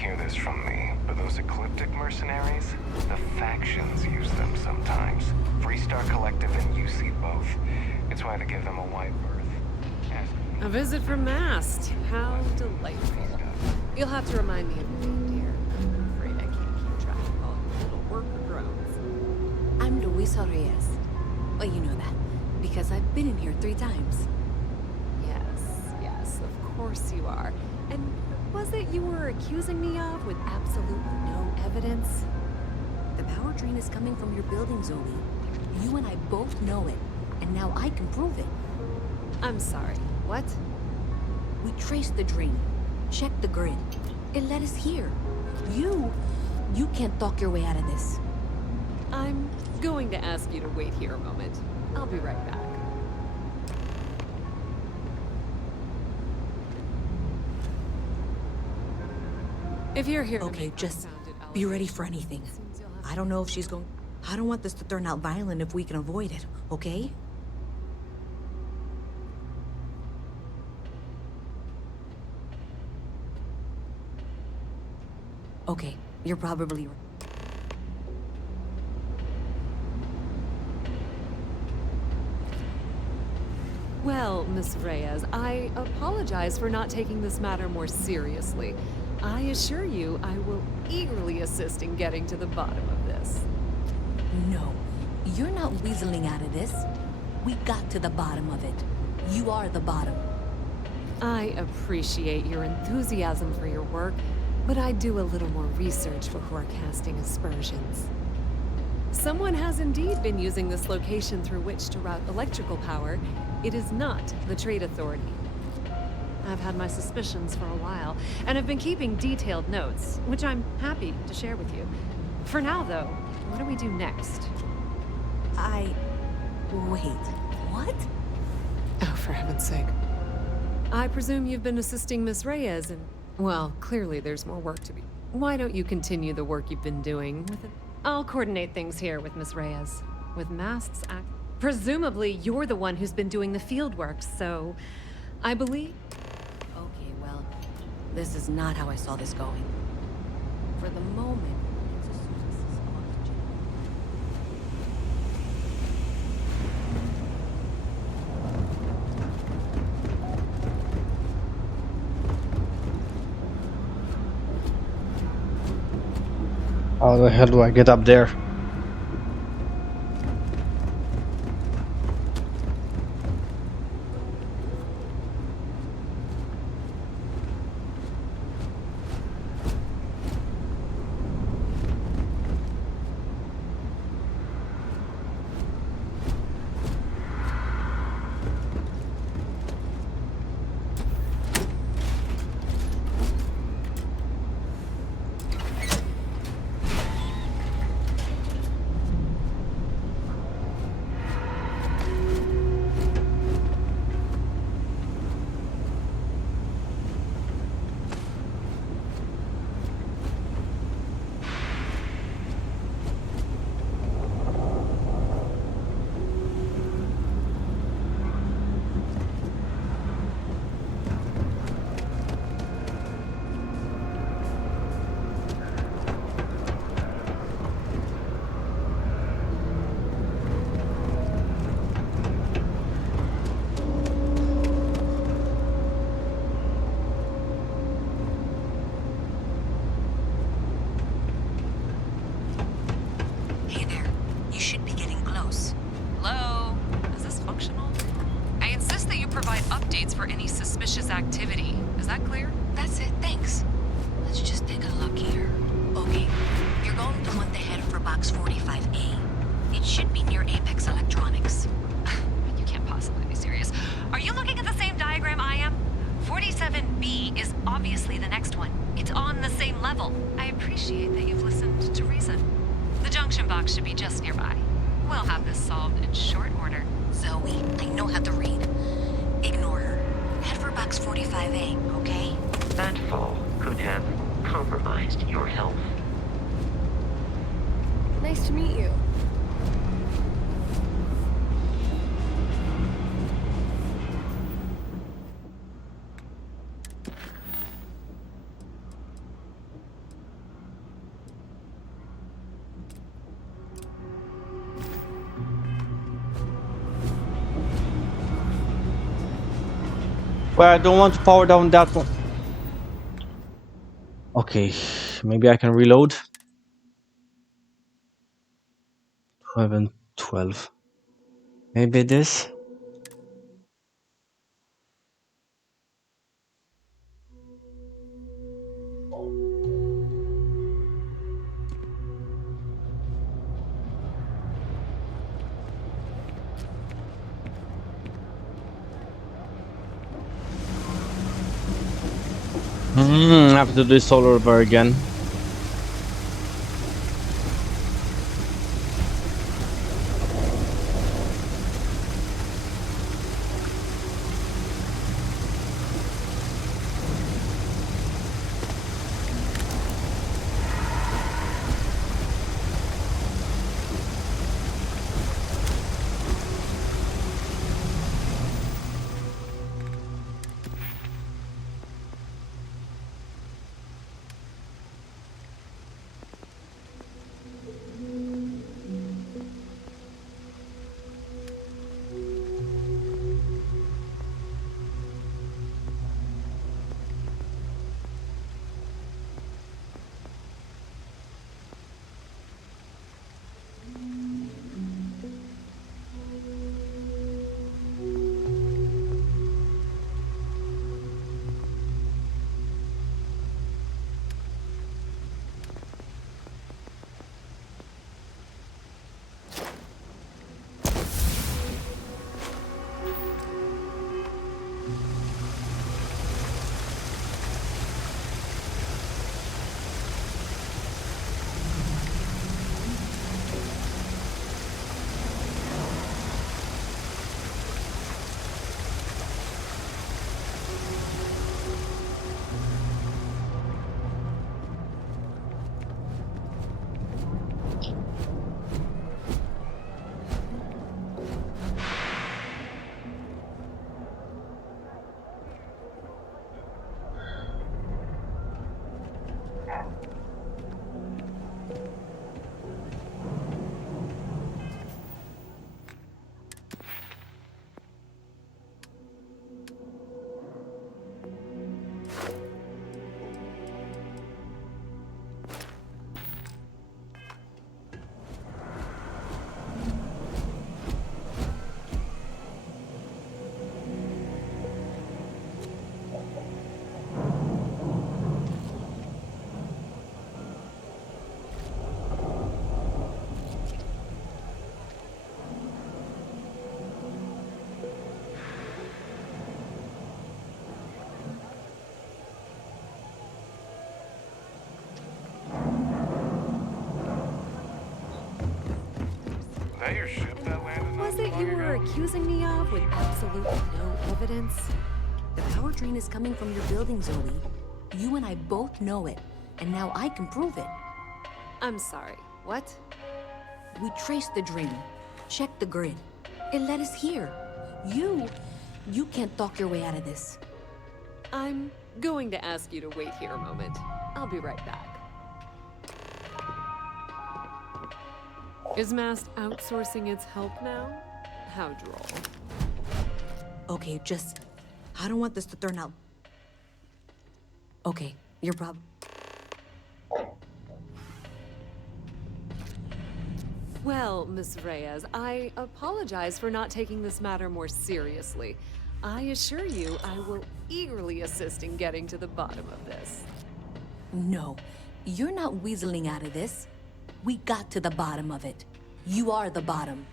hear this from me, but those ecliptic mercenaries, the factions use them sometimes. Freestar Collective and UC both. It's why they give them a wide berth. A visit from Mast. How delightful. You'll have to remind me of your name, dear. I'm afraid I can't keep track of all your little worker drones. I'm Luisa Reyes. Well, you know that, because I've been in here 3 times. Yes, of course you are. And what was it you were accusing me of with absolutely no evidence? The power drain is coming from your building, Zoe. You and I both know it, and now I can prove it. I'm sorry, what? We traced the drain, checked the grid. It led us here. You can't talk your way out of this. I'm going to ask you to wait here a moment. I'll be right back. If you're here, okay, just be ready for anything. I don't know if she's going. I don't want this to turn out violent if we can avoid it, okay? Okay, you're probably right. Well, Miss Reyes, I apologize for not taking this matter more seriously. I assure you I will eagerly assist in getting to the bottom of this. No, you're not weaseling out of this. We got to the bottom of it. You are the bottom. I appreciate your enthusiasm for your work, but I do a little more research before casting aspersions. Someone has indeed been using this location through which to route electrical power. It is not the Trade Authority. I've had my suspicions for a while, and have been keeping detailed notes, which I'm happy to share with you. For now, though, what do we do next? Wait, what? Oh, for heaven's sake. I presume you've been assisting Miss Reyes, and, well, clearly there's more work to be. Why don't you continue the work you've been doing with it? I'll coordinate things here with Miss Reyes. With Mast's act. Presumably, you're the one who's been doing the field work, so I believe. Okay, well, this is not how I saw this going. For the moment, let's assume this is oxygen. How the hell do I get up there? Hey there. You should be getting close. Hello? Is this functional? I insist that you provide updates for any suspicious activity. Is that clear? That's it, thanks. Let's just take a look here. Okay, you're going to want to head for box 45A. It should be near Apex Electronics. You can't possibly be serious. Are you looking at the same diagram I am? 47B is obviously the next one. It's on the same level. I appreciate that you've listened to reason. The junction box should be just nearby. We'll have this solved in short order. Zoe, I know how to read. Ignore her. Head for box 45A, okay? That fall could have compromised your health. Nice to meet you. But I don't want to power down that one. Okay, maybe I can reload. 12 and 12. Maybe this. I have to do this all over again. That your ship that landed Was it you were accusing me of with absolutely no evidence? The power drain is coming from your building, Zoe. You and I both know it, and now I can prove it. I'm sorry, what? We traced the drain, checked the grid. It led us here. You can't talk your way out of this. I'm going to ask you to wait here a moment. I'll be right back. Is Mast outsourcing its help now? How droll. Okay, I don't want this to turn out. Okay, your problem. Well, Miss Reyes, I apologize for not taking this matter more seriously. I assure you I will eagerly assist in getting to the bottom of this. No, you're not weaseling out of this. We got to the bottom of it. You are the bottom.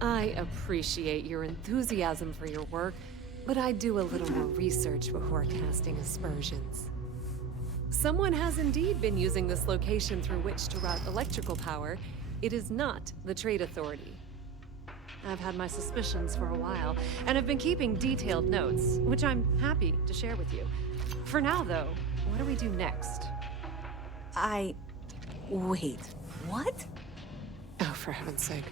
I appreciate your enthusiasm for your work, but I do a little more research before casting aspersions. Someone has indeed been using this location through which to route electrical power. It is not the Trade Authority. I've had my suspicions for a while, and have been keeping detailed notes, which I'm happy to share with you. For now, though, what do we do next? Wait, what? Oh, for heaven's sake.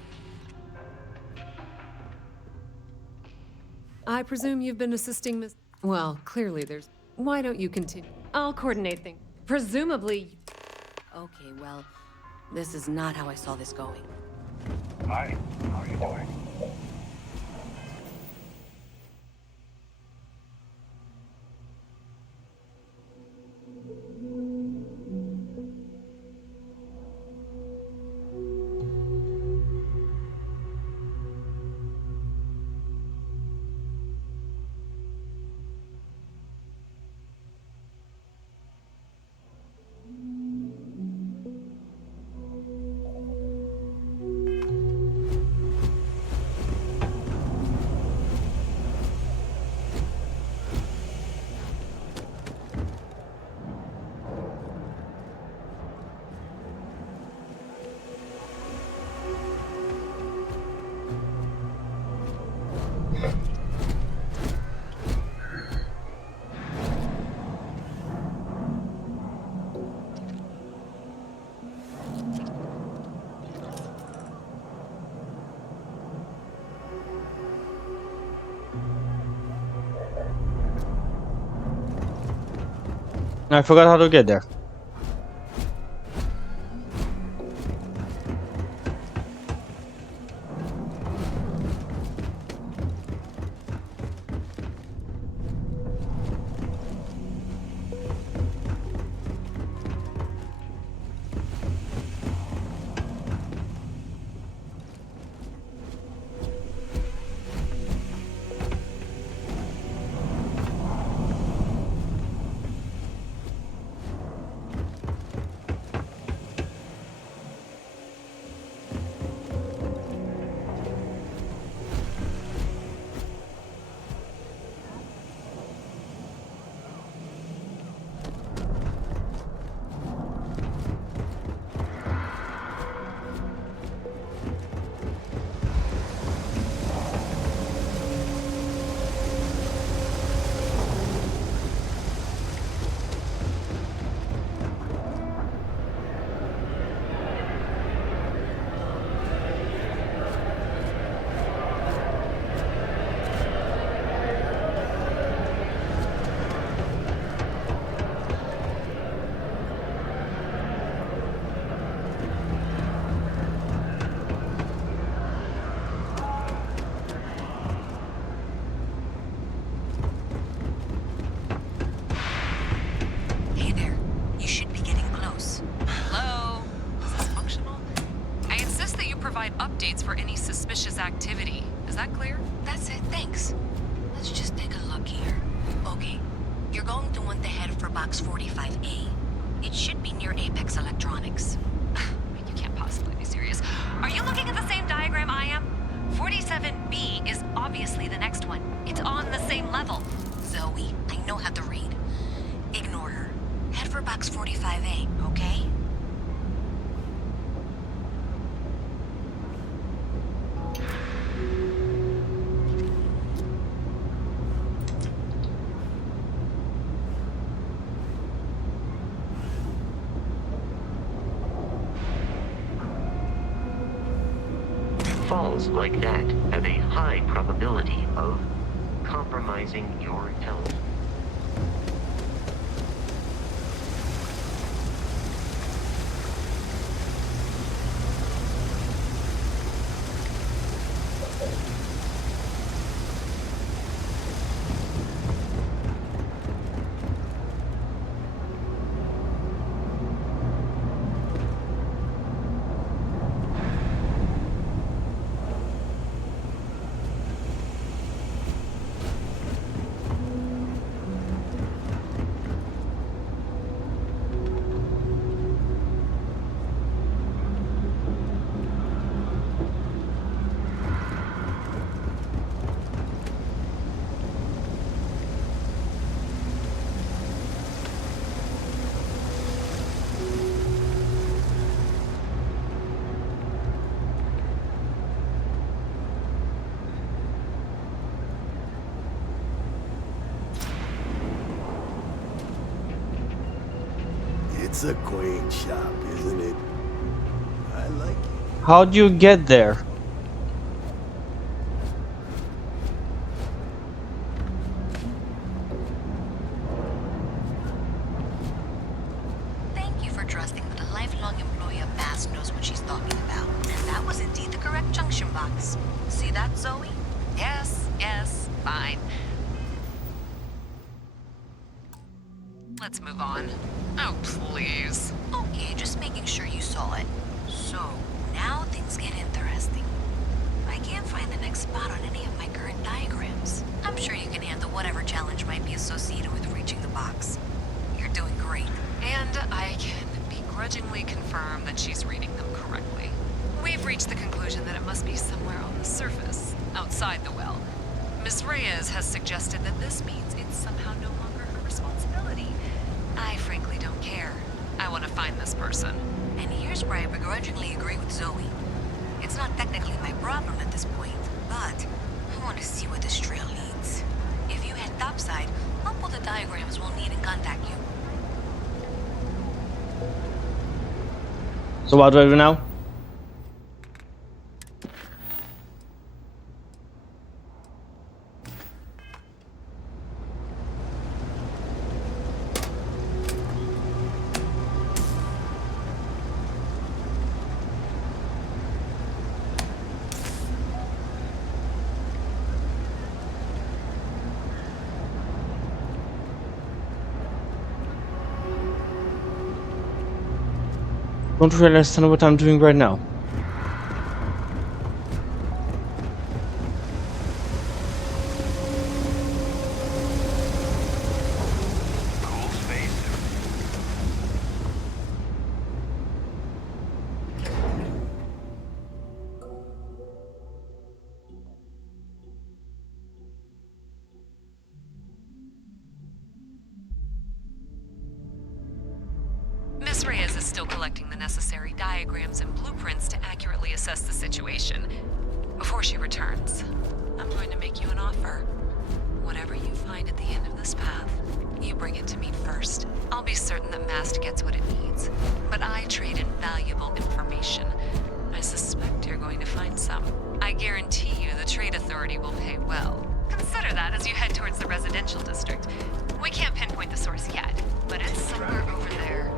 I presume you've been assisting Miss... Well, clearly there's... Why don't you continue? I'll coordinate things. Presumably... Okay, well, this is not how I saw this going. Hi, how are you doing? I forgot how to get there. Hey there. You should be getting close. Hello? Is this functional? I insist that you provide updates for any suspicious activity. Is that clear? That's it, thanks. Let's just take a look here. Okay. You're going to want to head for box 45A. It should be near Apex Electronics. You can't possibly be serious. Are you looking at the same diagram I am? 47B is obviously the next one. It's on the same level. Zoe, I know how to read. Ignore her. Head for box 45A, okay? Falls like that have a high probability of compromising your health. It's a quaint shop, isn't it? I like it. How'd you get there? Thank you for trusting that a lifelong employee of MAST knows what she's talking about. And that was indeed the correct junction box. See that, Zoe? Yes, yes, fine. Let's move on. Oh, please. Okay, just making sure you saw it. So, now things get interesting. I can't find the next spot on any of my current diagrams. I'm sure you can handle whatever challenge might be associated with reaching the box. You're doing great. And I can begrudgingly confirm that she's reading them correctly. We've reached the conclusion that it must be somewhere on the surface, outside the well. Miss Reyes has suggested that this means it's somehow no longer her responsibility. I frankly don't care. I want to find this person. And here's where I begrudgingly agree with Zoe. It's not technically my problem at this point, but I want to see what this the diagrams we'll need and contact you. So what do I do now? Don't really understand what I'm doing right now. Cool space. Miss Reyes is still collecting the necessary diagrams and blueprints to accurately assess the situation. Before she returns, I'm going to make you an offer. Whatever you find at the end of this path, you bring it to me first. I'll be certain that Mast gets what it needs, but I trade in valuable information. I suspect you're going to find some. I guarantee you the Trade Authority will pay well. Consider that as you head towards the residential district. We can't pinpoint the source yet, but it's somewhere over there.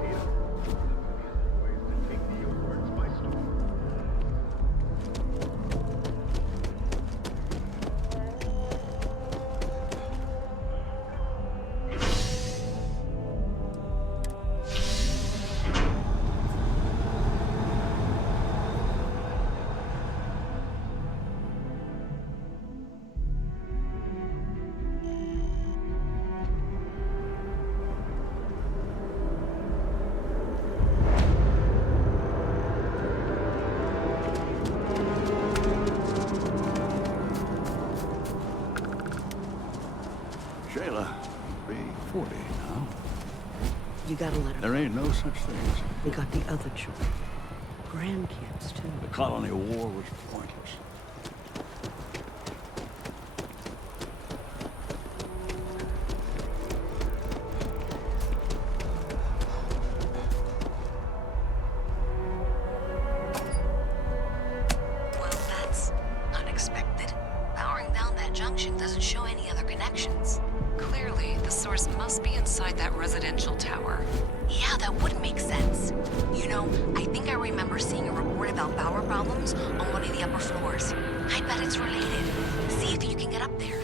Shayla, be 40 now. You got a letter. There ain't no such thing as... We got the other children. Grandkids, too. The colony war was pointless. Well, that's unexpected. Powering down that junction doesn't show any other connections. Clearly, the source must be inside that residential tower. Yeah, that would make sense. You know, I think I remember seeing a report about power problems on one of the upper floors. I bet it's related. See if you can get up there.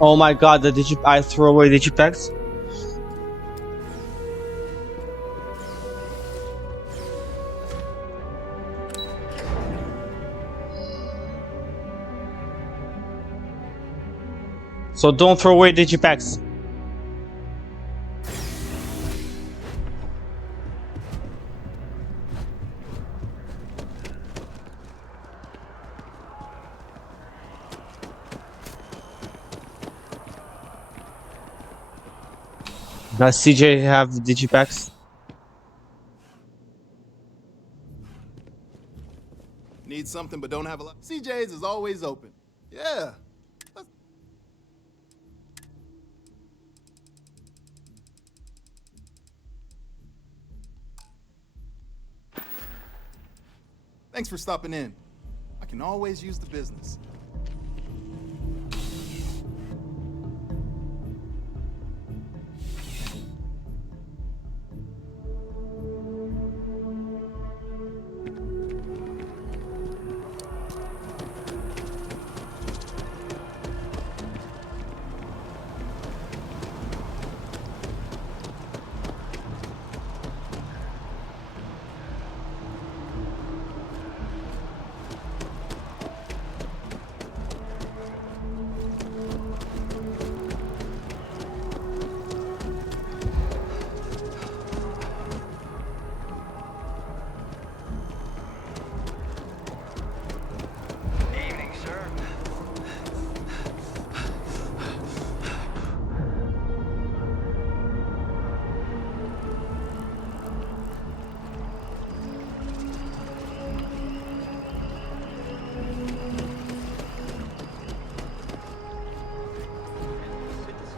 Oh my god, I throw away digipacks? So don't throw away digipacks. Does CJ have digipacks? Need something but don't have a lot. CJ's is always open. Yeah. Thanks for stopping in. I can always use the business. Evening, sir.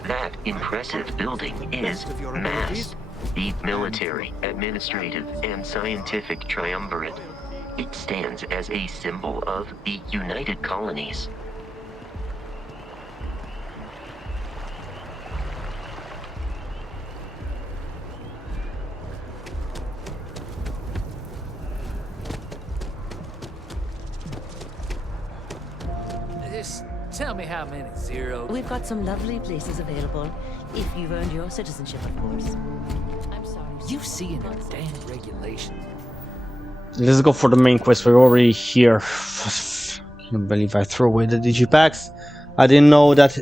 That impressive building is MAST, the Military, Administrative, and Scientific Triumvirate. It stands as a symbol of the United Colonies. Just tell me how many zeros. We've got some lovely places available, if you've earned your citizenship, of course. I'm sorry. You see in the damn regulations. Let's go for the main quest. We're already here. I can't believe I threw away the digipacks. I didn't know that.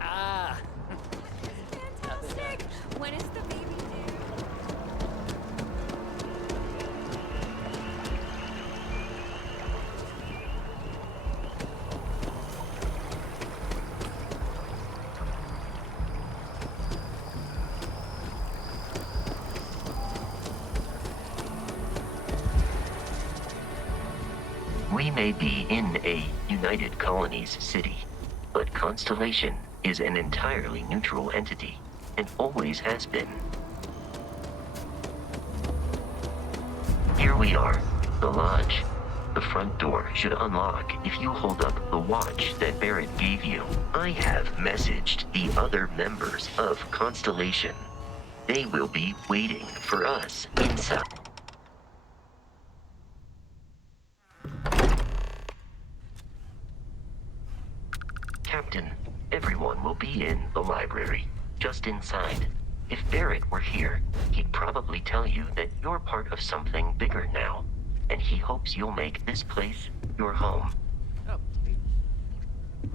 Ah. Fantastic! When is the baby due? We may be in a United Colonies city, but Constellation is an entirely neutral entity, and always has been. Here we are, the lodge. The front door should unlock if you hold up the watch that Barrett gave you. I have messaged the other members of Constellation. They will be waiting for us inside. Captain, everyone will be in the library, just inside. If Barrett were here, he'd probably tell you that you're part of something bigger now, and he hopes you'll make this place your home. You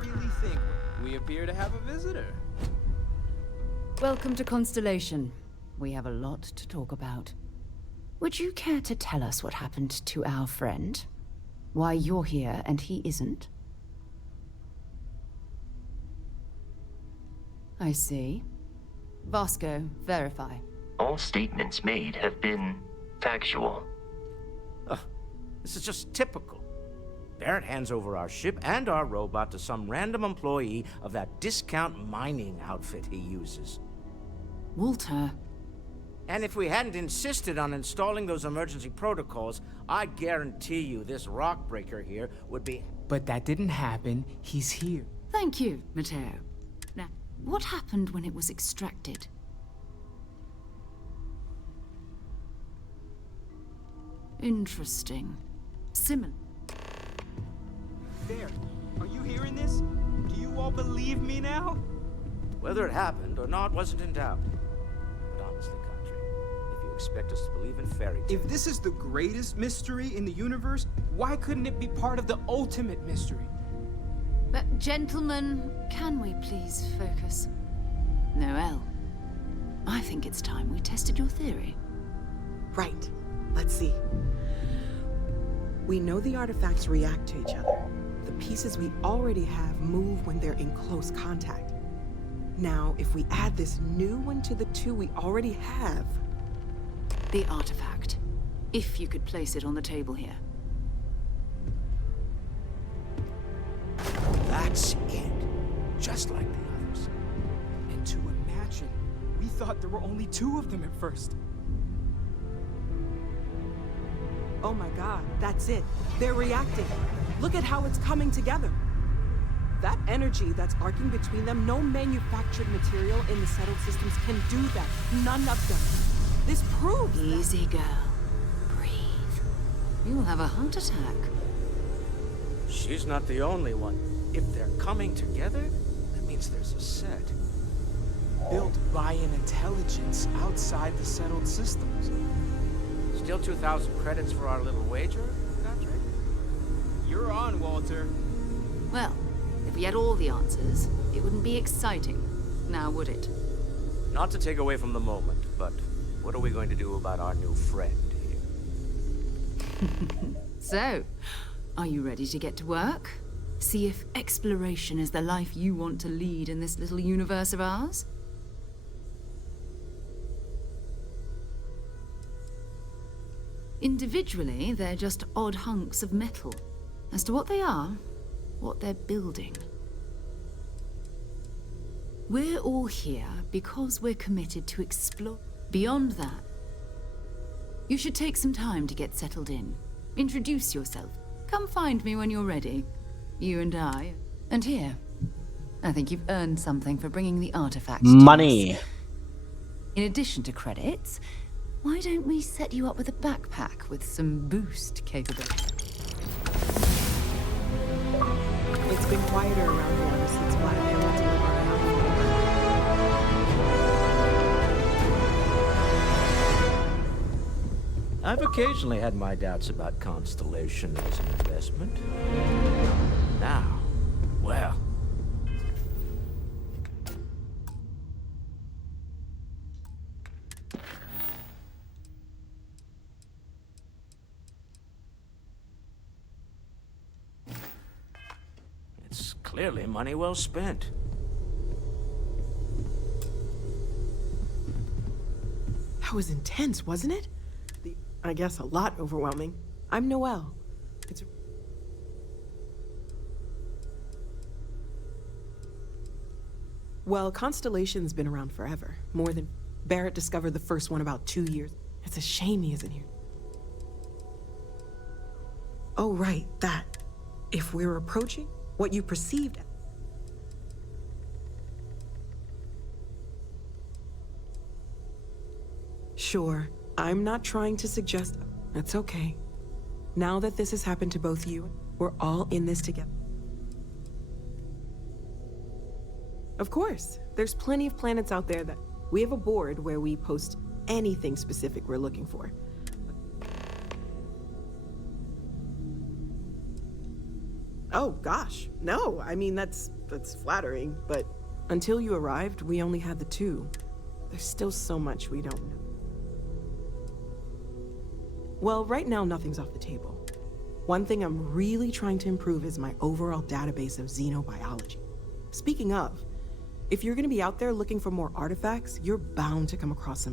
really think we appear to have a visitor? Welcome to Constellation. We have a lot to talk about. Would you care to tell us what happened to our friend? Why you're here and he isn't? I see. Vasco, verify. All statements made have been factual. This is just typical. Barrett hands over our ship and our robot to some random employee of that discount mining outfit he uses. Walter. And if we hadn't insisted on installing those emergency protocols, I guarantee you this rock breaker here would be... But that didn't happen. He's here. Thank you, Matteo. Now, what happened when it was extracted? Interesting. Similar. There. Are you hearing this? Do you all believe me now? Whether it happened or not wasn't in doubt. But honestly, Country, if you expect us to believe in fairy tales... If this is the greatest mystery in the universe, why couldn't it be part of the ultimate mystery? But, gentlemen, can we please focus? Noel, I think it's time we tested your theory. Right. Let's see. We know the artifacts react to each other. The pieces we already have move when they're in close contact. Now, if we add this new one to the two we already have... The artifact. If you could place it on the table here. That's it. Just like the others. And to imagine, we thought there were only 2 of them at first. Oh my god, that's it. They're reacting. Look at how it's coming together. That energy that's arcing between them, no manufactured material in the settled systems can do that. None of them. This proves Easy, girl. Breathe. You'll have a heart attack. She's not the only one. If they're coming together, that means there's a set. Built by an intelligence outside the settled systems. Still 2,000 credits for our little wager, Patrick? You're on, Walter. Well, if we had all the answers, it wouldn't be exciting. Now, would it? Not to take away from the moment, but what are we going to do about our new friend here? So, are you ready to get to work? See if exploration is the life you want to lead in this little universe of ours? Individually, they're just odd hunks of metal. As to what they are, what they're building. We're all here because we're committed to explore. Beyond that, you should take some time to get settled in. Introduce yourself. Come find me when you're ready. You and I. And here, I think you've earned something for bringing the artifact to Money. us. In addition to credits, why don't we set you up with a backpack with some boost capability? It's been quieter around here since Vladimir went to live on an island. I've occasionally had my doubts about Constellation as an investment. Now, well. It's clearly money well spent. That was intense, wasn't it? I guess a lot overwhelming. I'm Noelle. It's... Well, Constellation's been around forever. More than... Barrett discovered the first one about 2 years. It's a shame he isn't here. Oh, right, that. If we're approaching what you perceived... Sure. I'm not trying to suggest... It's okay. Now that this has happened to both you, we're all in this together. Of course. There's plenty of planets out there that... We have a board where we post anything specific we're looking for. Oh, gosh. No, I mean, that's flattering, but... Until you arrived, we only had the 2. There's still so much we don't know. Well, right now, nothing's off the table. One thing I'm really trying to improve is my overall database of xenobiology. Speaking of, if you're gonna be out there looking for more artifacts, you're bound to come across some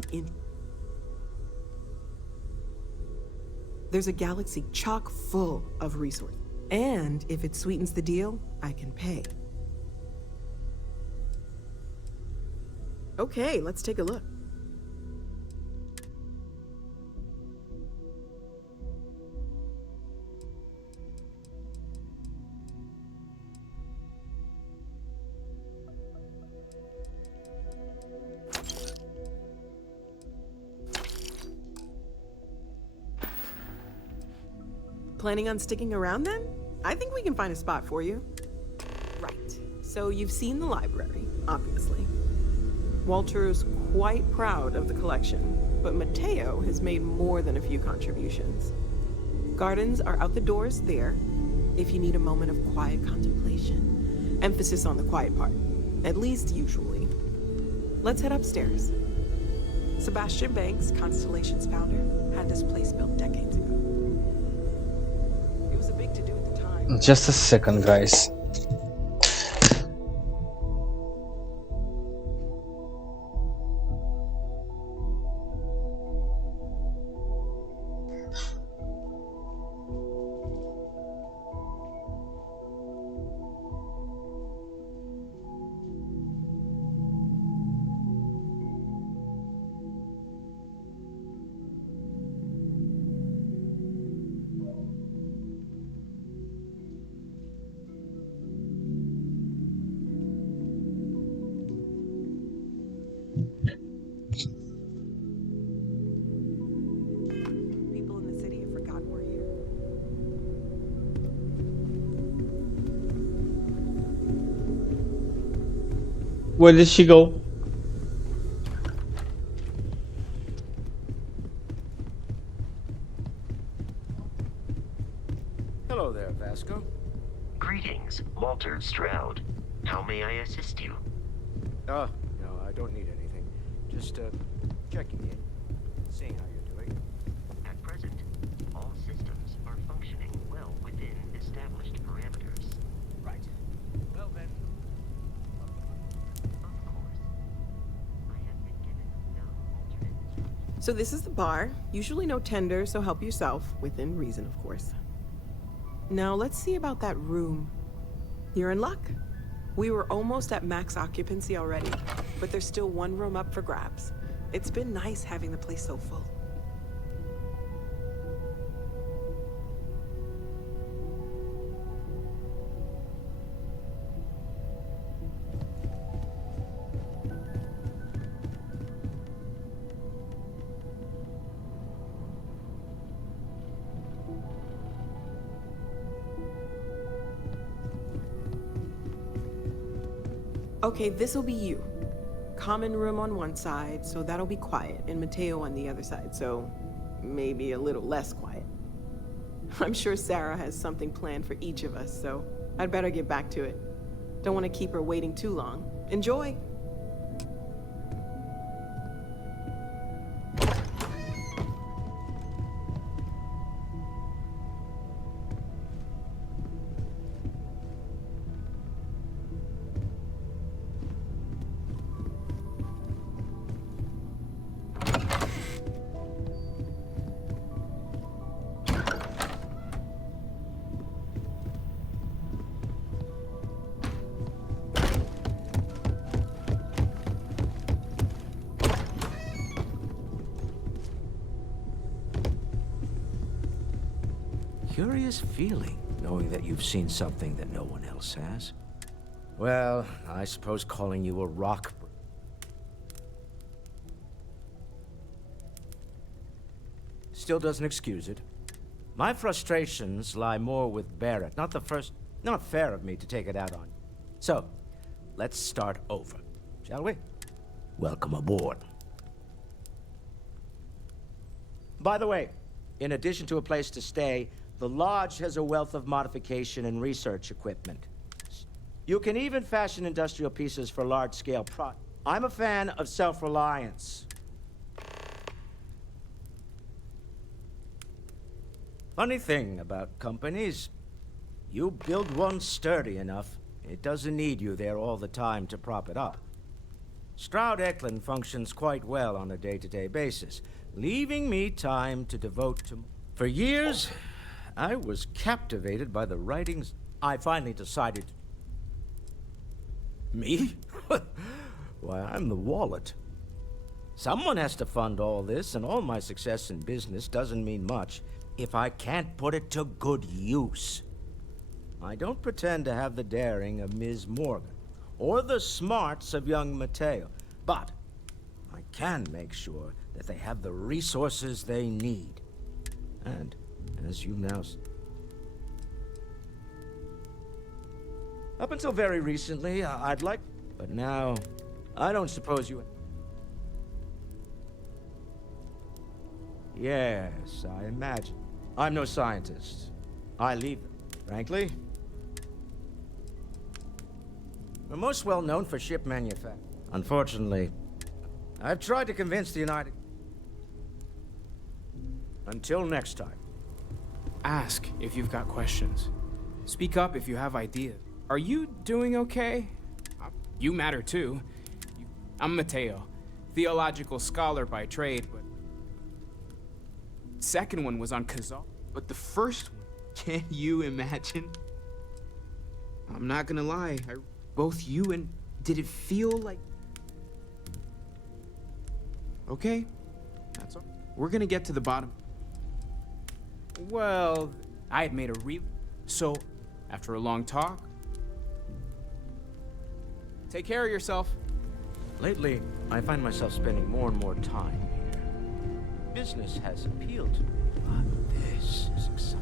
There's a galaxy chock full of resources. And if it sweetens the deal, I can pay. Okay, let's take a look. Planning on sticking around then? I think we can find a spot for you. Right. So you've seen the library, obviously. Walter's quite proud of the collection, but Mateo has made more than a few contributions. Gardens are out the doors there, if you need a moment of quiet contemplation. Emphasis on the quiet part, at least usually. Let's head upstairs. Sebastian Banks, Constellation's founder, had this place built decades ago. It was a big to-do at the time. Just a second, guys. Where did she go? Hello there, Vasco. Greetings, Walter Stroud. How may I assist you? No, I don't need anything. Just, checking in, seeing how you're doing. At present, all systems are functioning well within established parameters. Right. Well then. So this is the bar. Usually no tender, so help yourself. Within reason, of course. Now let's see about that room. You're in luck. We were almost at max occupancy already, but there's still one room up for grabs. It's been nice having the place so full. Okay, this'll be you. Common room on one side, so that'll be quiet, and Mateo on the other side, so maybe a little less quiet. I'm sure Sarah has something planned for each of us, so I'd better get back to it. Don't want to keep her waiting too long. Enjoy! Curious feeling, knowing that you've seen something that no one else has. Well, I suppose calling you a rock still doesn't excuse it. My frustrations lie more with Barrett, not fair of me to take it out on you. So, let's start over, shall we? Welcome aboard. By the way, in addition to a place to stay, the Lodge has a wealth of modification and research equipment. You can even fashion industrial pieces for large-scale I'm a fan of self-reliance. Funny thing about companies, you build one sturdy enough, it doesn't need you there all the time to prop it up. Stroud Eklund functions quite well on a day-to-day basis, leaving me time to devote to... For years, I was captivated by the writings. I finally decided... Me? Why, I'm the wallet. Someone has to fund all this, and all my success in business doesn't mean much if I can't put it to good use. I don't pretend to have the daring of Ms. Morgan, or the smarts of young Mateo, but I can make sure that they have the resources they need. And, as you now... Up until very recently, I'd like... But now, I don't suppose you... Yes, I imagine. I'm no scientist. I leave them, frankly. We're most well known for ship manufacturing. Unfortunately, I've tried to convince the United... Until next time. Ask if you've got questions. Speak up if you have ideas. Are you doing okay? You matter too. I'm Mateo, theological scholar by trade, but... Second one was on Kazal. But the first one, can you imagine? I'm not gonna lie, both you and... Did it feel like... Okay, that's all. We're gonna get to the bottom. Well, I had made a So, after a long talk... Take care of yourself. Lately, I find myself spending more and more time here. Business has appealed to me, but this is exciting.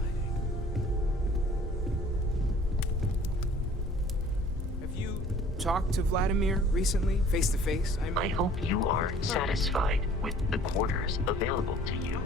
Have you talked to Vladimir recently, face to face? I hope you are satisfied with the quarters available to you.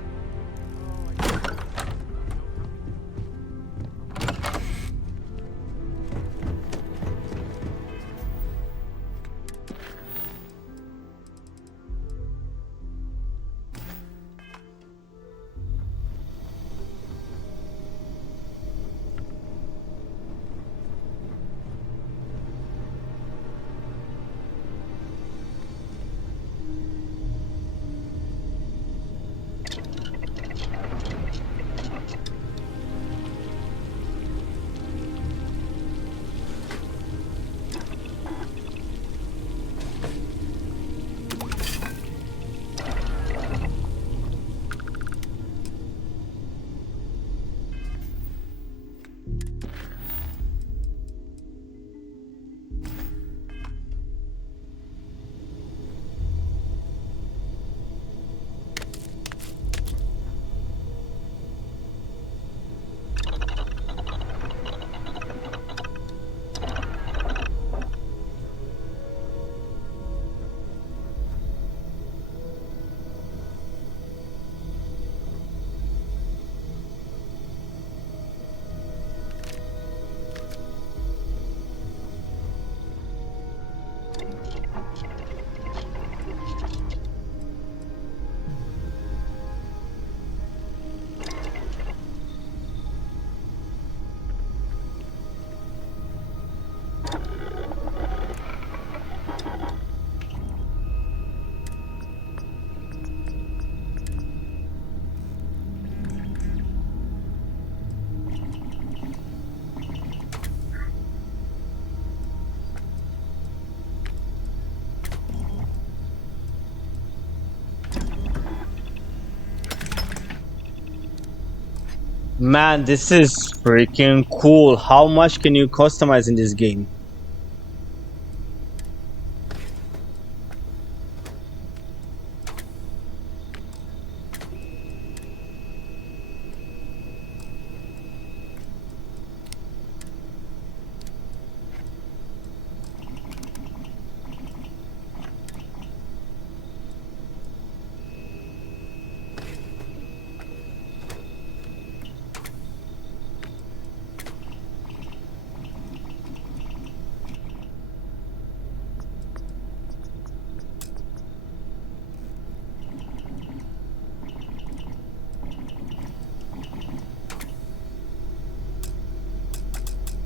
Man, this is freaking cool. How much can you customize in this game?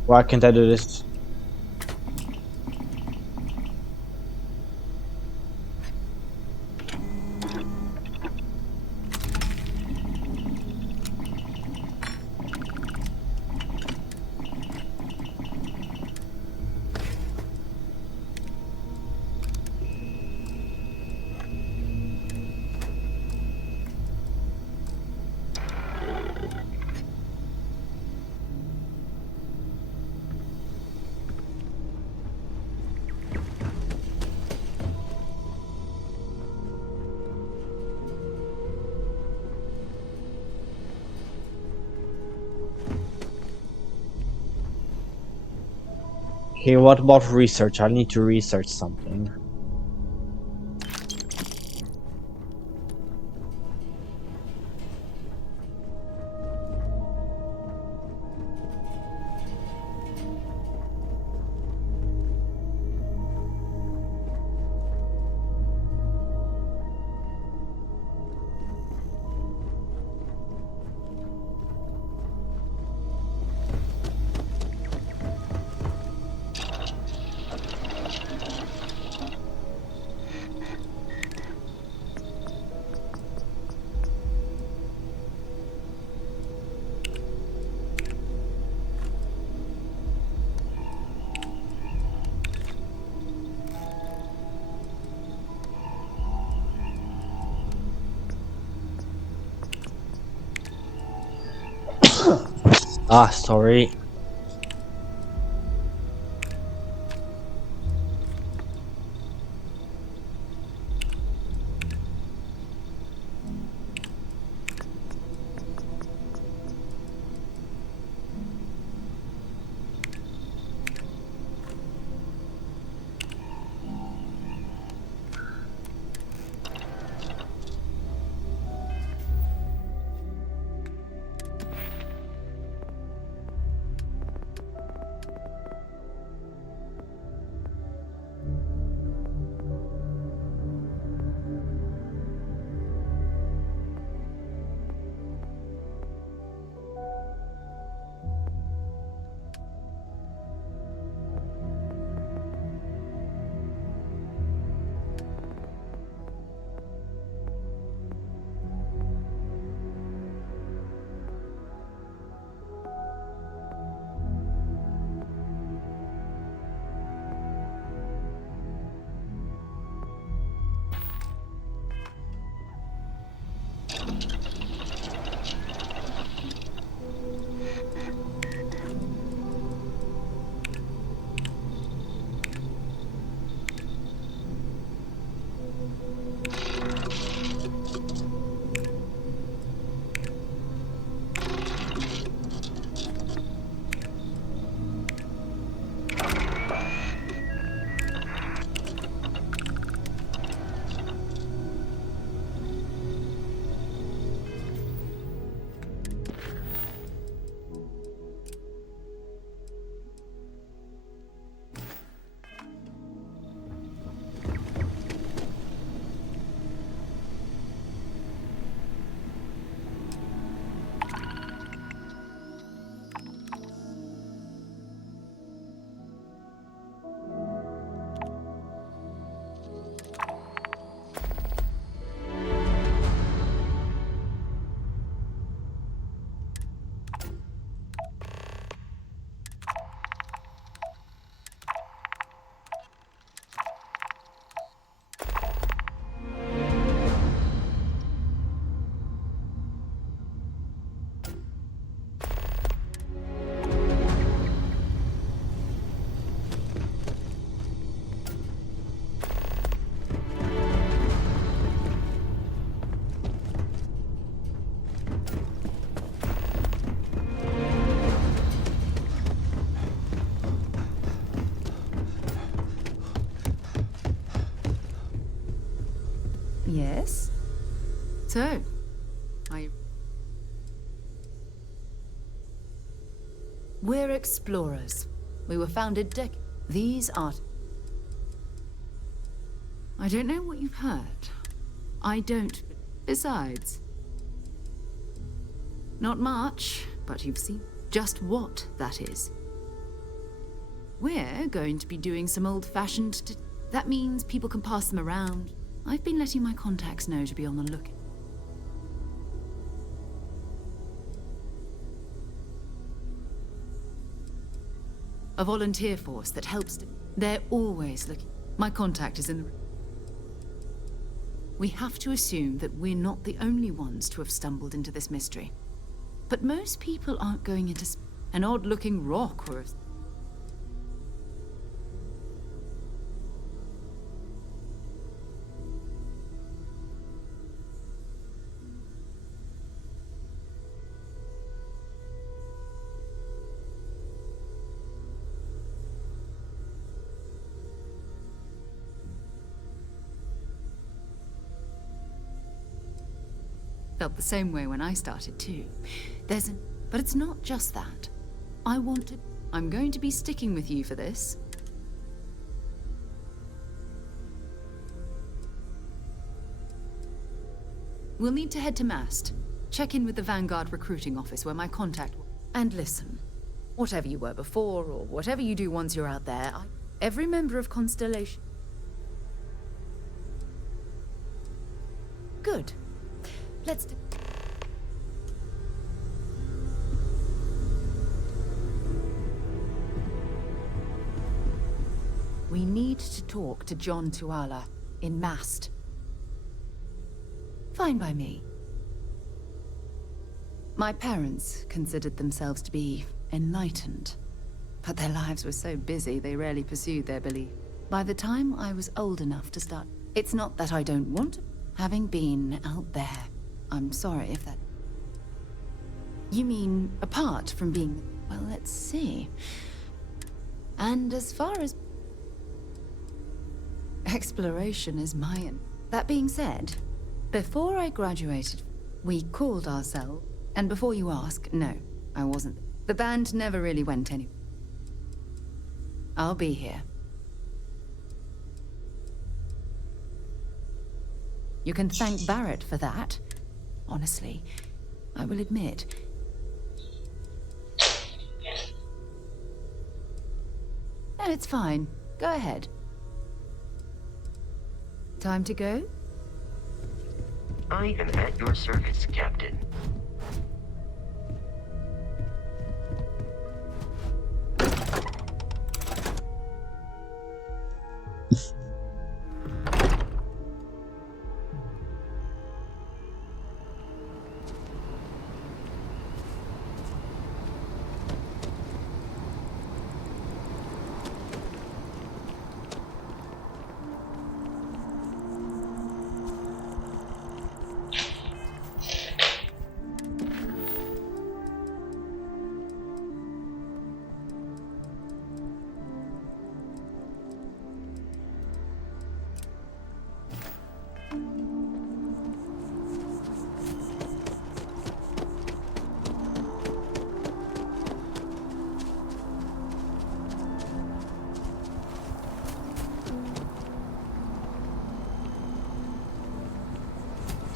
Why can't I do this? Hey, what about research? I need to research something. Ah, sorry. Yes? So, we're explorers. We were founded These are... I don't know what you've heard. I don't. Besides... Not much, but you've seen just what that is. We're going to be doing some old-fashioned... That means people can pass them around. I've been letting my contacts know to be on the lookout. A volunteer force that helps... They're always looking. My contact is in the... We have to assume that we're not the only ones to have stumbled into this mystery. But most people aren't going into an odd-looking rock or... Felt the same way when I started too. But it's not just that. I'm going to be sticking with you for this. We'll need to head to Mast. Check in with the Vanguard recruiting office where my contact... And listen, whatever you were before, or whatever you do once you're out there, every member of Constellation... Good. Let's do... We need to talk to John Tuala in Mast. Fine by me. My parents considered themselves to be enlightened, but their lives were so busy they rarely pursued their belief. By the time I was old enough to start... It's not that I don't want to. Having been out there, I'm sorry if that... You mean apart from being... Well, let's see. And as far as... Exploration is mine. That being said, before I graduated, we called ourselves... And before you ask, no, I wasn't. The band never really went anywhere. I'll be here. You can thank Barrett for that. Honestly, I will admit. No, it's fine. Go ahead. Time to go? I am at your service, Captain.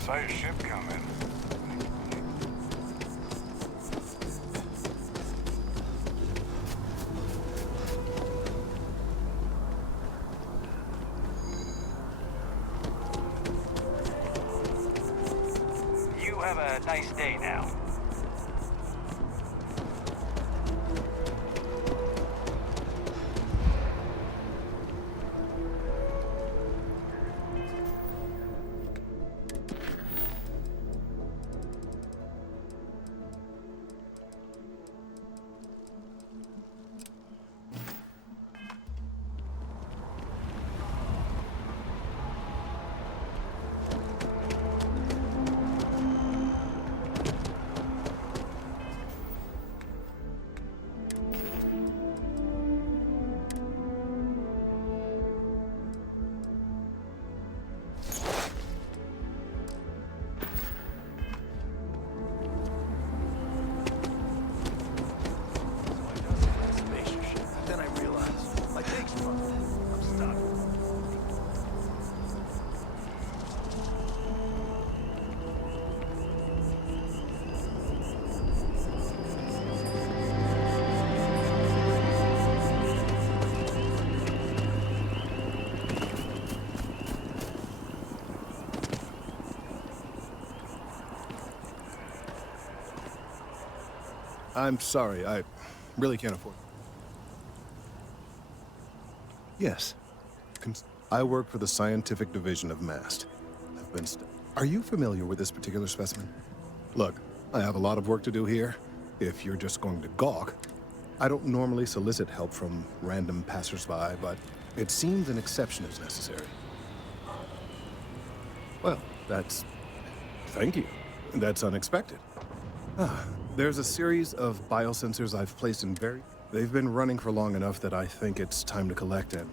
Saw your ship coming. You have a nice day now. I'm sorry, I really can't afford. Yes. I work for the scientific division of MAST. I've been Are you familiar with this particular specimen? Look, I have a lot of work to do here. If you're just going to gawk, I don't normally solicit help from random passersby, but it seems an exception is necessary. Well, that's... Thank you. That's unexpected. There's a series of biosensors I've placed in They've been running for long enough that I think it's time to collect it.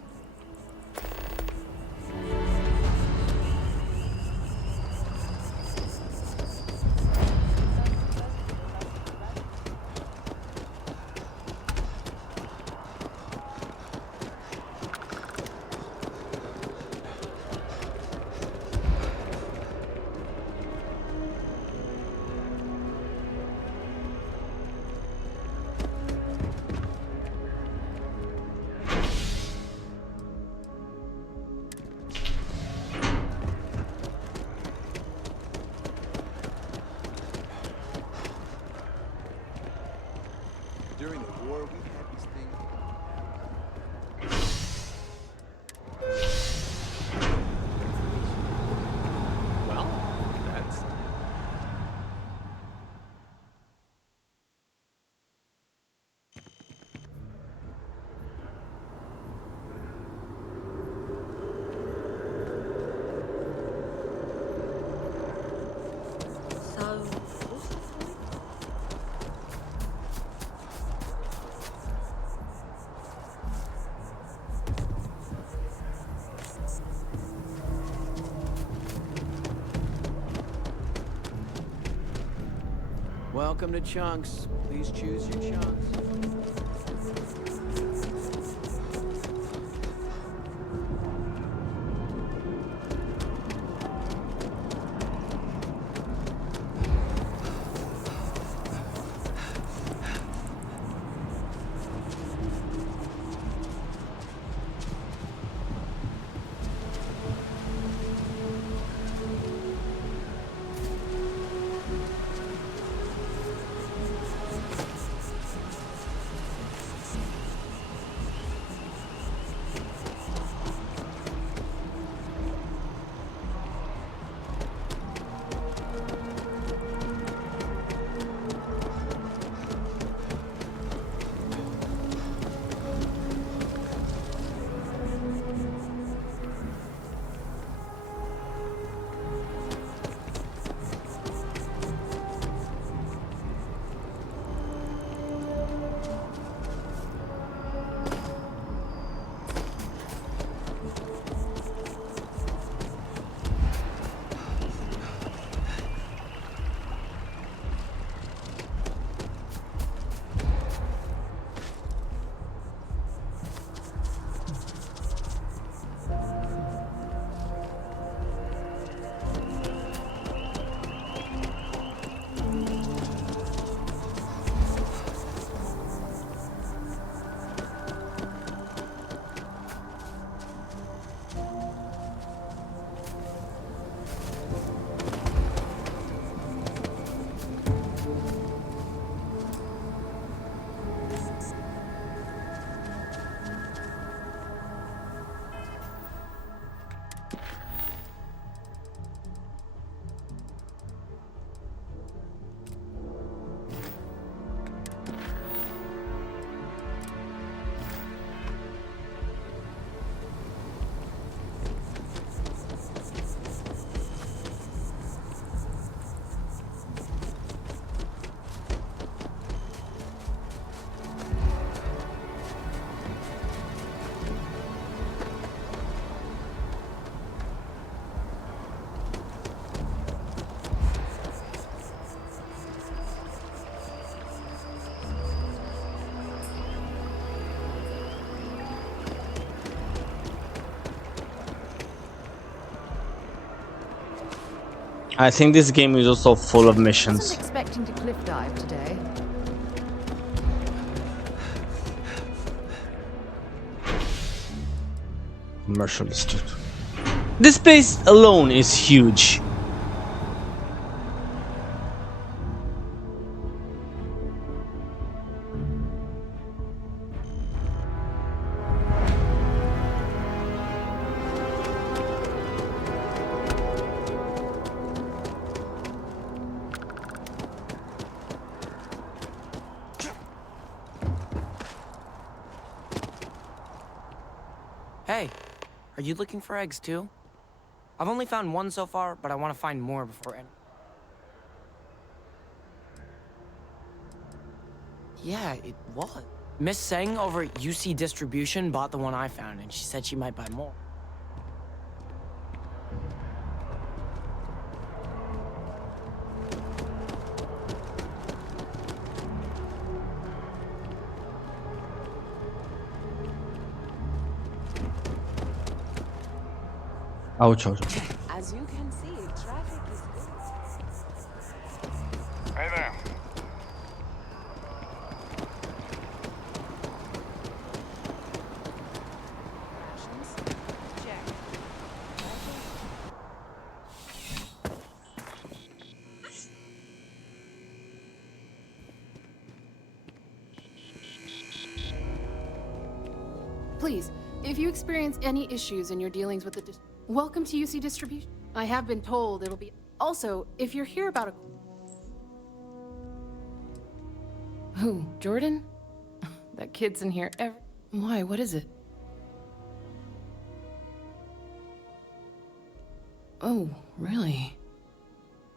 During the war, we had these things. Well, that's... So, Welcome to Chunks. Please choose your chunks. I think this game is also full of Wasn't missions. expecting to cliff dive today. Commercial district. This place alone is huge. Are you looking for eggs too? I've only found one so far, but I want to find more before any. Yeah, it was. Miss Seng over at UC Distribution bought the one I found, and she said she might buy more. Ouch, ouch. As you can see, traffic is good. Hey there. Check. Please, if you experience any issues in your dealings with the welcome to UC Distribution. I have been told it'll be... Also, if you're here about a... Who, Jordan? That kid's in here every... Why, what is it? Oh, really?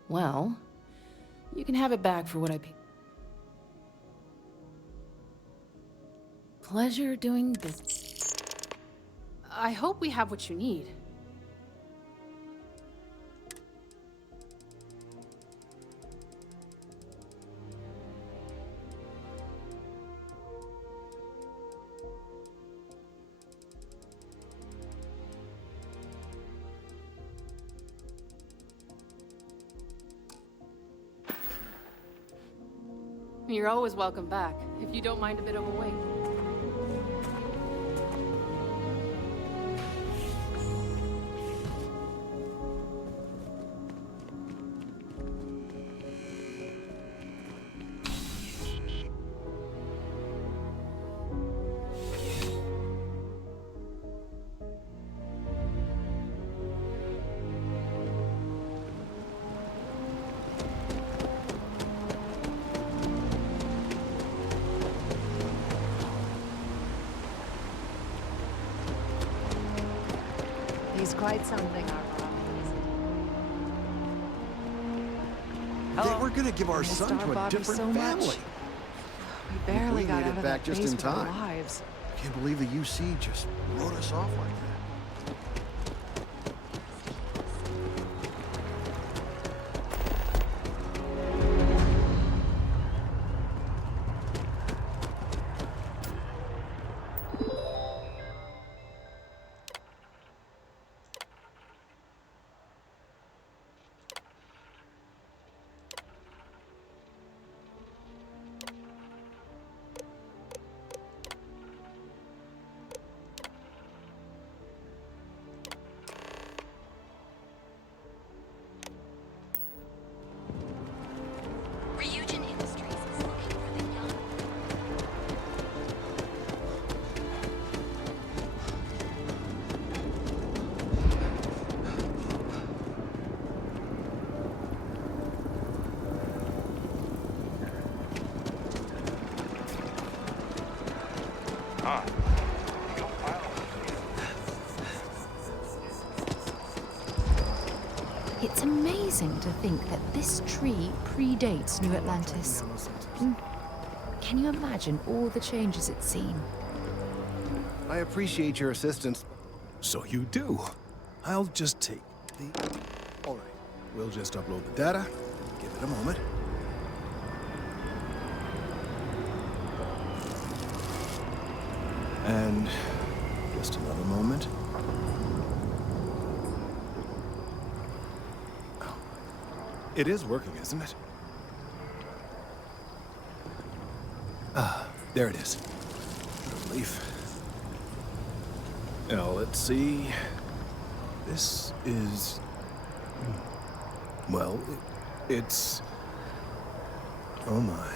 Well, you can have it back for what I paid. Pleasure doing business. I hope we have what you need. You're always welcome back, if you don't mind a bit of a wait. He's quite something, our They were gonna give our son to a different family. We barely got made out it of back that just place in with our time. lives. Can't believe the UC just wrote us off like that. It's amazing to think that this tree predates New Atlantis. Can you imagine all the changes it's seen? I appreciate your assistance. So you do. I'll just take the... All right. We'll just upload the data. Give it a moment. And just another moment. Oh. It is working, isn't it? Ah, there it is. Relief. Now, let's see. This is... Well, it's... Oh my.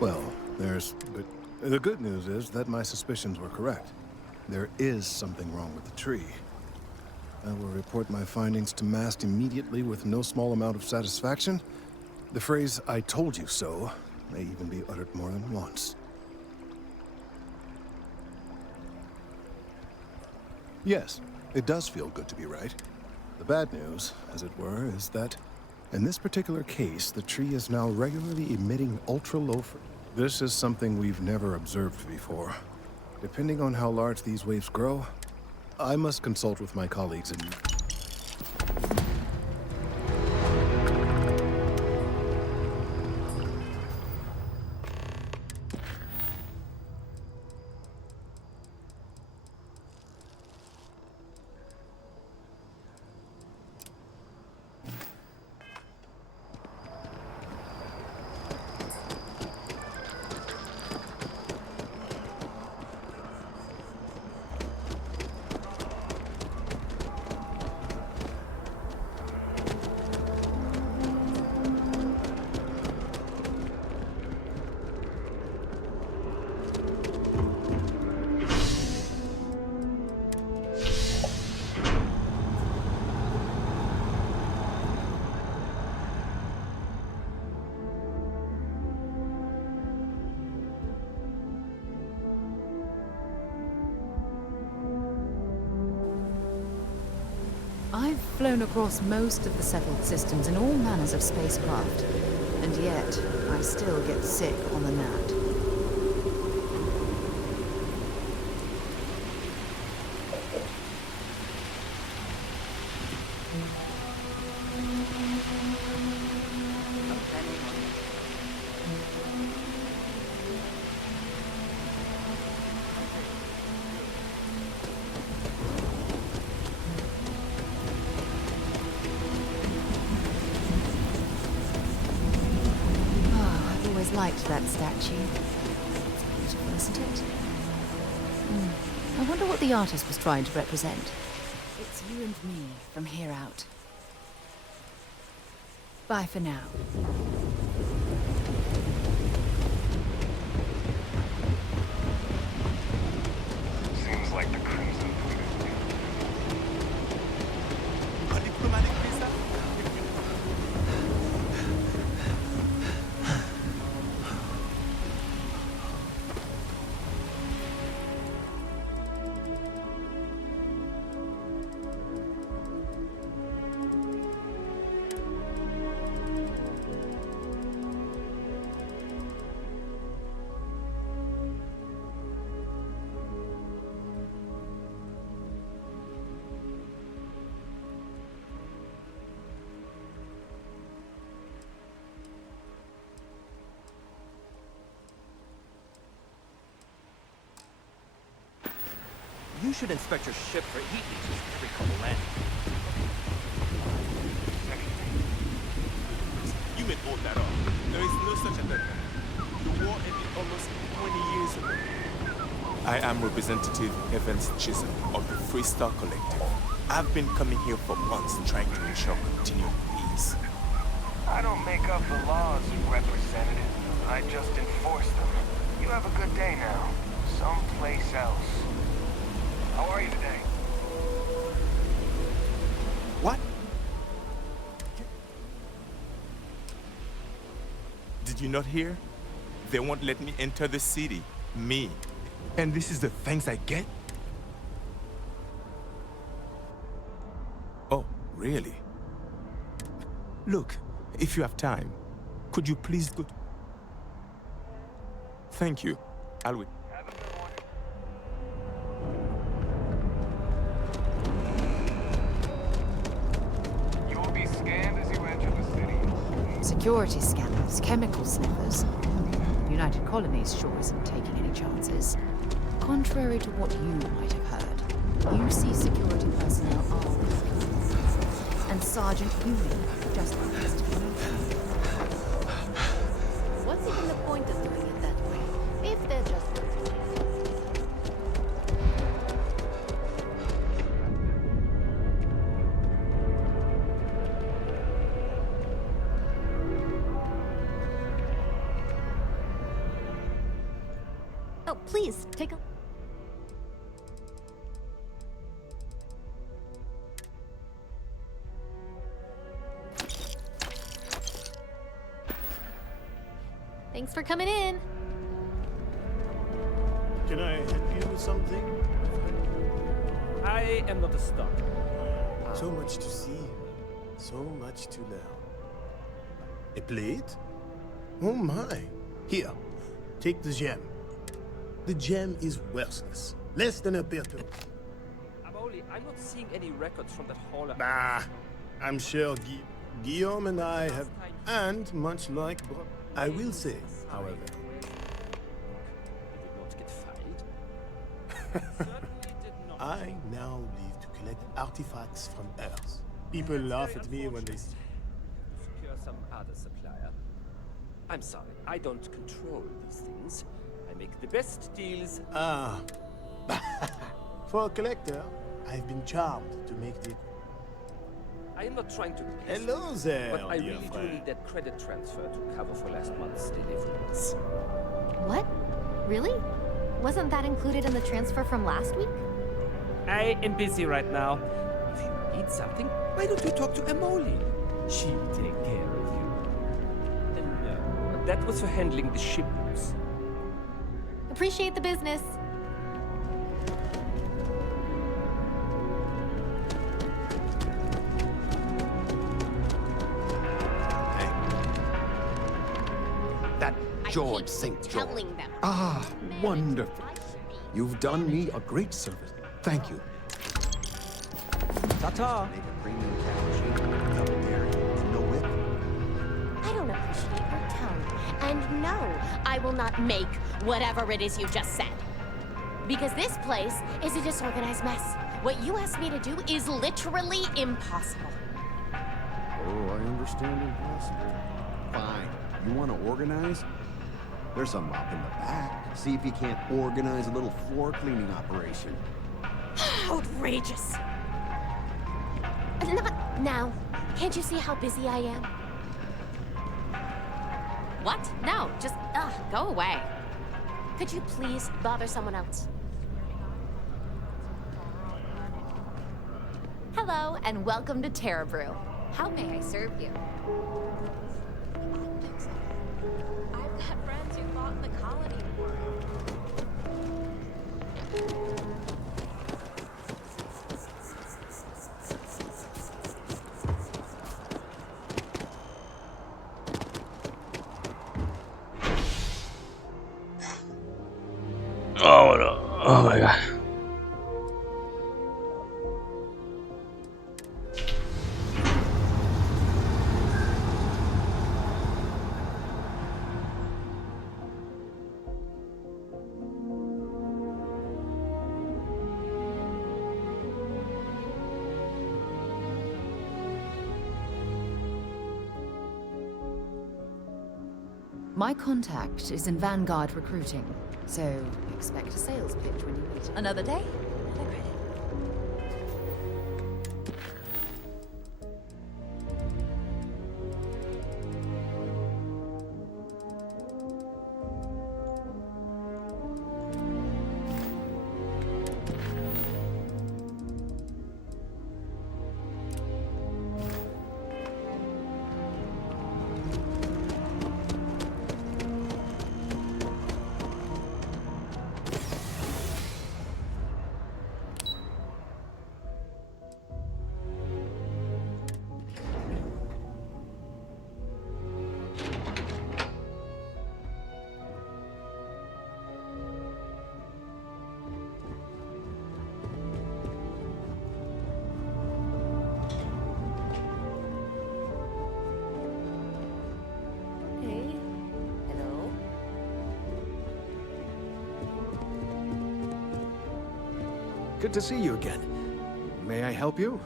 Well, there nightmares, but the good news is that my suspicions were correct. There is something wrong with the tree. I will report my findings to Mast immediately with no small amount of satisfaction. The phrase, "I told you so," may even be uttered more than once. Yes, it does feel good to be right. The bad news, as it were, is that in this particular case, the tree is now regularly emitting ultra-low. This is something we've never observed before. Depending on how large these waves grow, I must consult with my colleagues in... I've flown across most of the settled systems in all manners of spacecraft, and yet I still get sick on the gnat. Liked that statue. It's beautiful, isn't it? I wonder what the artist was trying to represent. It's you and me from here out. Bye for now. Seems like the Crimson Fleet is new. You should inspect your ship for heat leaks every couple landings. You made all that up. There is no such a thing. The war ended almost 20 years ago. I am Representative Evans Chisholm of the Freestar Collective. I've been coming here for months trying to ensure continued peace. I don't make up the laws, Representative. I just enforce them. You have a good day now. Someplace else. How are you today? What? Did you not hear? They won't let me enter the city. Me. And this is the thanks I get? Oh, really? Look, if you have time, could you please go to... Thank you. I'll wait. Security scanners, chemical sniffers. United Colonies sure isn't taking any chances. Contrary to what you might have heard, UC security personnel are with and Sergeant Huey just happens to be moving. What's even the point of doing it that way, if they're just... Please, take a... Thanks for coming in. Can I help you with something? I am not a star. So much to see, so much to learn. A plate? Oh my. Here, take the gem. The gem is worthless. Less than a peto. I'm not seeing any records from that hall. Bah, I'm sure Guillaume and I have... And much like... I will say, however... I now live to collect artifacts from Earth. People laugh at me when they... Secure some other supplier. I'm sorry, I don't control these things. I make the best deals. Ah. For a collector, I've been charmed to make the... I am not trying to... Hello there, but I dear really friend. do need that credit transfer to cover for last month's deliveries. What? Really? Wasn't that included in the transfer from last week? I am busy right now. If you need something, why don't you talk to Emoli? She'll take care of you. No, that was for handling the shipments. Appreciate the business. That George St. George. Telling them. Ah, wonderful. You've done me a great service. Thank you. Ta-ta. I don't appreciate your tone. And no, I will not make whatever it is you just said. Because this place is a disorganized mess. What you asked me to do is literally impossible. Oh, I understand impossible. Fine. You want to organize? There's a mop in the back. See if you can't organize a little floor cleaning operation. Outrageous. Not now. Can't you see how busy I am? What? No, just, go away. Could you please bother someone else? Hello, and welcome to Terra Brew. How may I serve you? I've got friends who fought in the colony war. Oh no. Oh my god. My contact is in Vanguard recruiting, so expect a sales pitch when you meet him. Another day, another credit. Good to see you again. May I help you?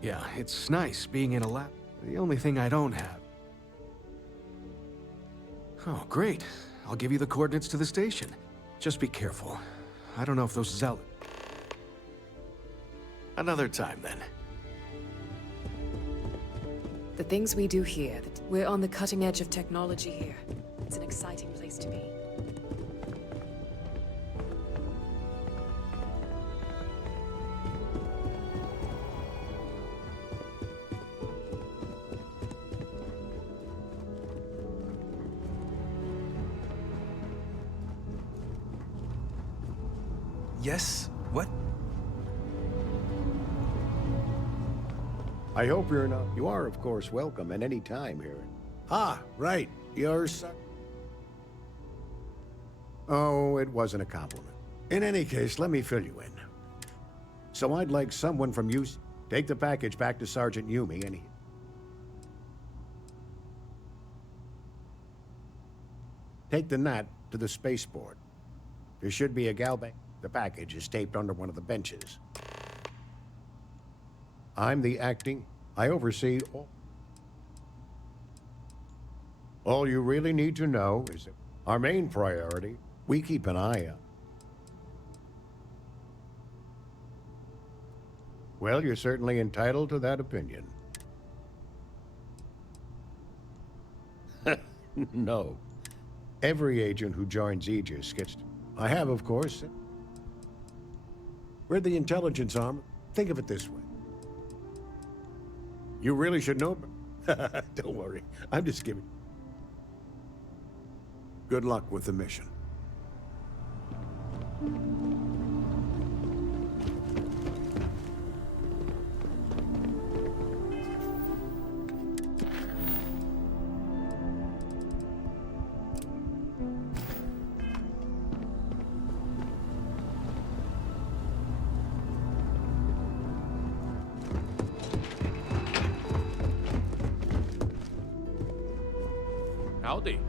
Yeah, it's nice being in a lab. The only thing I don't have. Oh, great. I'll give you the coordinates to the station. Just be careful. I don't know if those zealots... Another time, then. The things we do here, we're on the cutting edge of technology here. It's an exciting place to be. Yes? What? I hope you're not. You are, of course, welcome at any time here. Ah, right. You're son. Oh, it wasn't a compliment. In any case, let me fill you in. So I'd like someone from you take the package back to Sergeant Yumi and he... Take the gnat to the spaceport. There should be a galbank. The package is taped under one of the benches. I'm the acting. I oversee all. All you really need to know is that our main priority, we keep an eye on. Well, you're certainly entitled to that opinion. No. Every agent who joins Aegis gets... I have, of course. We're the intelligence arm. Think of it this way. You really should know... Don't worry. I'm just kidding. Good luck with the mission. Howdy.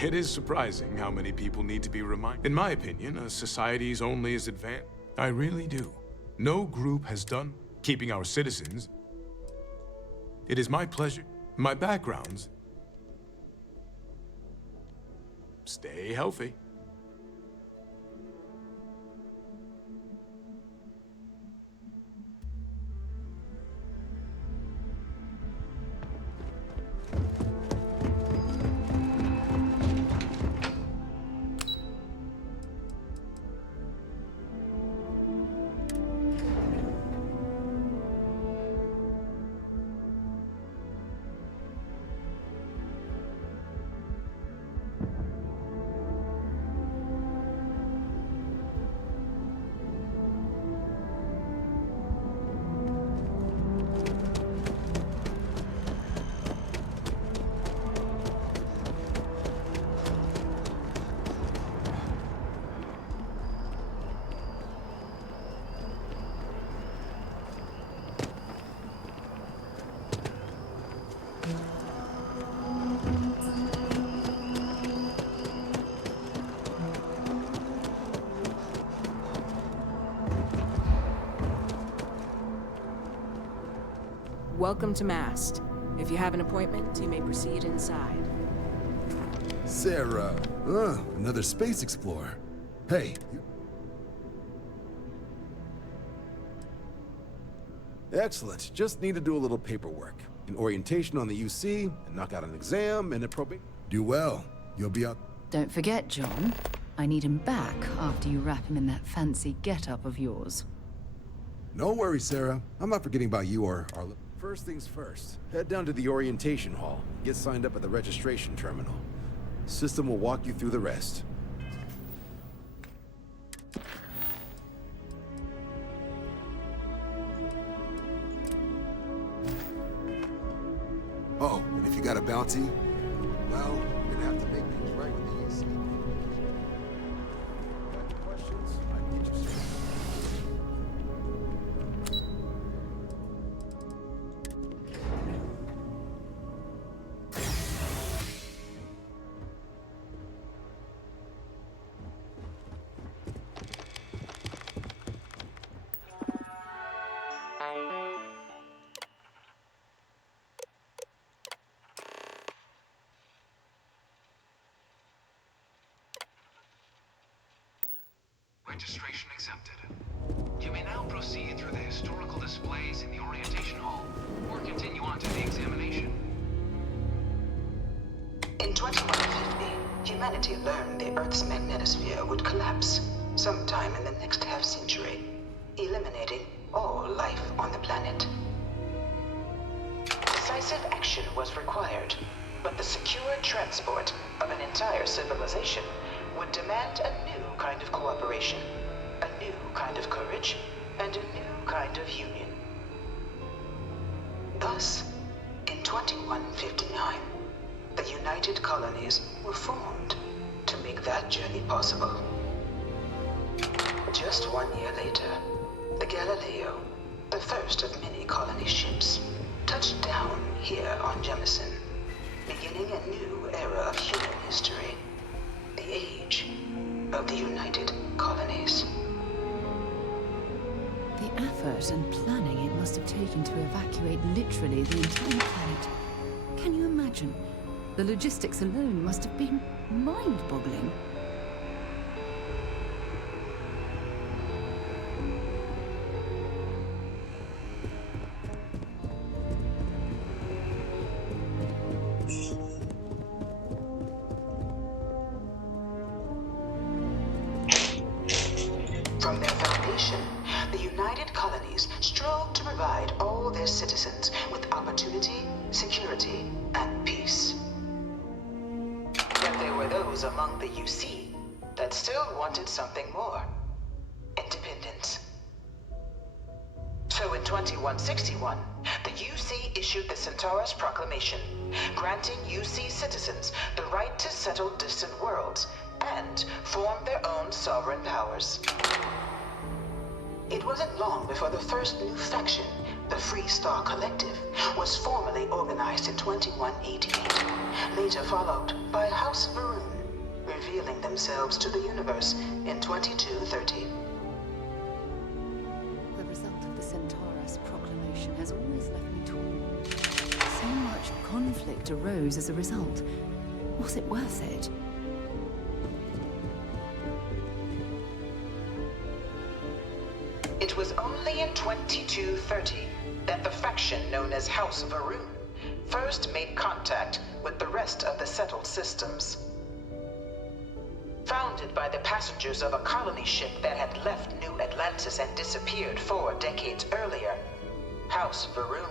It is surprising how many people need to be reminded. In my opinion, a society is only as advanced. I really do. No group has done keeping our citizens. It is my pleasure. My backgrounds. Stay healthy. Welcome to Mast. If you have an appointment, you may proceed inside. Sarah. Another space explorer. Hey. Excellent. Just need to do a little paperwork. An orientation on the UC, and knock out an exam, and a probation. Do well. You'll be out. Don't forget, John. I need him back after you wrap him in that fancy get-up of yours. No worries, Sarah. I'm not forgetting about you or our... First things first. Head down to the orientation hall. Get signed up at the registration terminal. System will walk you through the rest. Oh, and if you got a bounty, well, you're gonna have to make things right with the UC. Got questions? I can get you started. Registration accepted. You may now proceed through the historical displays in the orientation hall, or continue on to the examination. In 2150, humanity learned the Earth's magnetosphere would collapse sometime in the next half-century, eliminating all life on the planet. Decisive action was required. But the secure transport of an entire civilization would demand a new kind of cooperation, a new kind of courage, and a new kind of union. Thus, in 2159, the United Colonies were formed to make that journey possible. Just 1 year later, the Galileo, the first of many colony ships, touched down here on Jemison, beginning a new era of human history, the age of the United Colonies. The effort and planning it must have taken to evacuate literally the entire planet. Can you imagine? The logistics alone must have been mind-boggling. From their foundation, the United Colonies strove to provide all their citizens with opportunity, security, and peace. Yet there were those among the UC that still wanted something more: independence. So in 2161, the UC issued the Centaurus Proclamation, granting UC citizens the right to settle distant worlds and form their own sovereign powers. It wasn't long before the first new faction, the Free Star Collective, was formally organized in 2188, later followed by House Varun, revealing themselves to the universe in 2230. The result of the Centaurus Proclamation has always left me torn. So much conflict arose as a result. Was it worth it? It was only in 2230 that the faction known as House Varun first made contact with the rest of the settled systems. Founded by the passengers of a colony ship that had left New Atlantis and disappeared 4 decades earlier, House Varun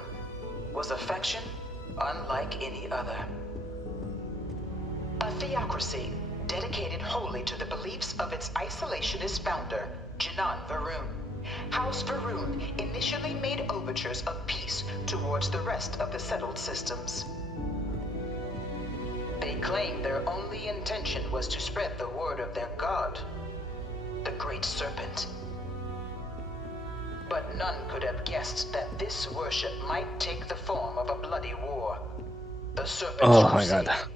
was a faction unlike any other. A theocracy dedicated wholly to the beliefs of its isolationist founder, Janan Varun. House Varun initially made overtures of peace towards the rest of the settled systems. They claimed their only intention was to spread the word of their god, the Great Serpent. But none could have guessed that this worship might take the form of a bloody war. The Serpent's Oh my Crusade. god.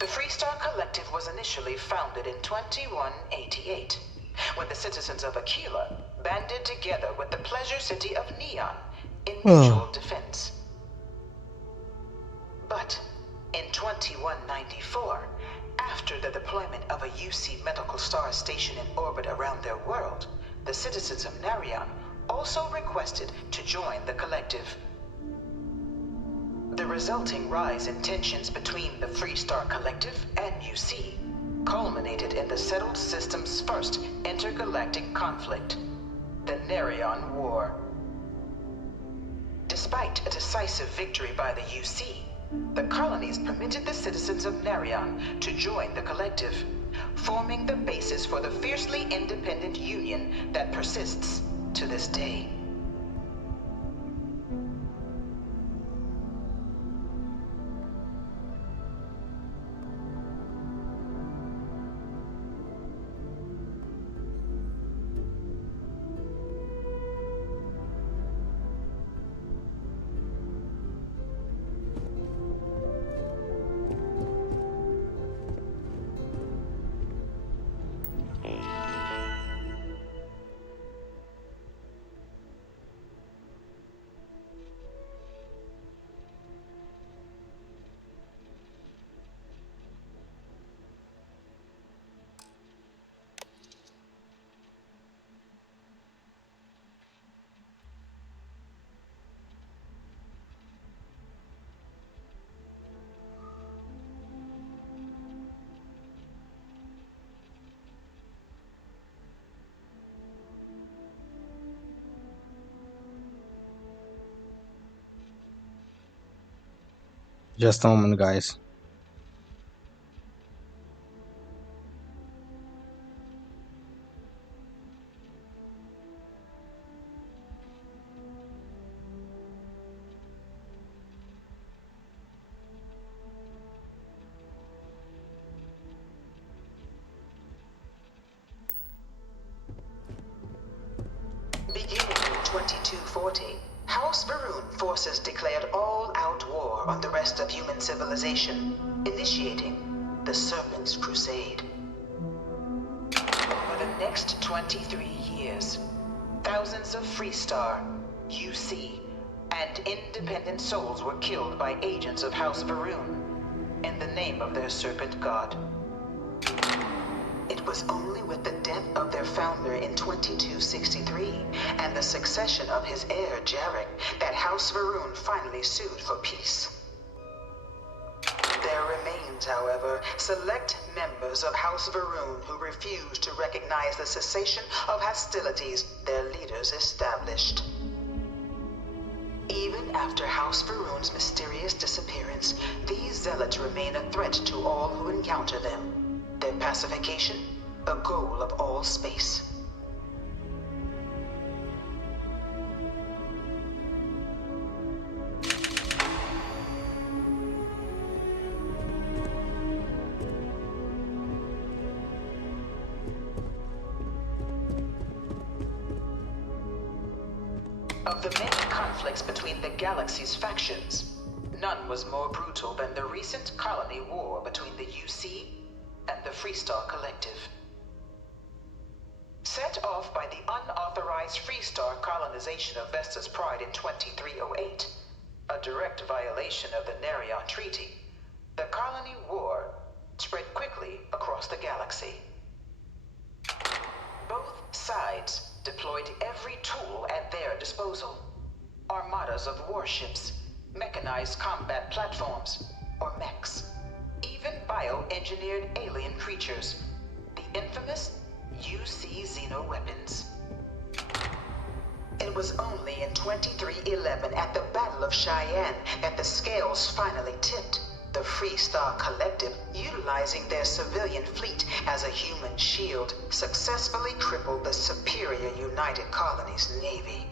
The Freestar Collective was initially founded in 2188, when the citizens of Aquila banded together with the pleasure city of Neon in mutual defense. But in 2194, after the deployment of a UC medical star station in orbit around their world, the citizens of Narion also requested to join the collective. The resulting rise in tensions between the Freestar Collective and UC culminated in the settled system's first intergalactic conflict, the Narion War. Despite a decisive victory by the UC, the colonies permitted the citizens of Narion to join the collective, forming the basis for the fiercely independent union that persists to this day. Just a moment, guys. Beginning in 2240, House Varun forces declared all-out war on the rest of human civilization, initiating the Serpent's Crusade. Over the next 23 years, thousands of Freestar, UC, and independent souls were killed by agents of House Varun in the name of their Serpent God. It was only with the death of their founder in 2263 and the succession of his heir, Jarek, that House Varun finally sued for peace. There remains, however, select members of House Varun who refuse to recognize the cessation of hostilities their leaders established. Even after House Varun's mysterious disappearance, these zealots remain a threat to all who encounter them. Their pacification, a goal of all space. Of the many conflicts between the galaxy's factions, none was more brutal than the recent colony war between the UC and the Freestar Collective. Set off by the unauthorized Freestar colonization of Vesta's Pride in 2308, a direct violation of the Nerion Treaty, the colony war spread quickly across the galaxy. Both sides deployed every tool at their disposal. Armadas of warships, mechanized combat platforms, or mechs. Even bioengineered alien creatures, the infamous UC xeno-weapons. It was only in 2311 at the Battle of Cheyenne that the scales finally tipped. The Freestar Collective, utilizing their civilian fleet as a human shield, successfully crippled the superior United Colonies Navy.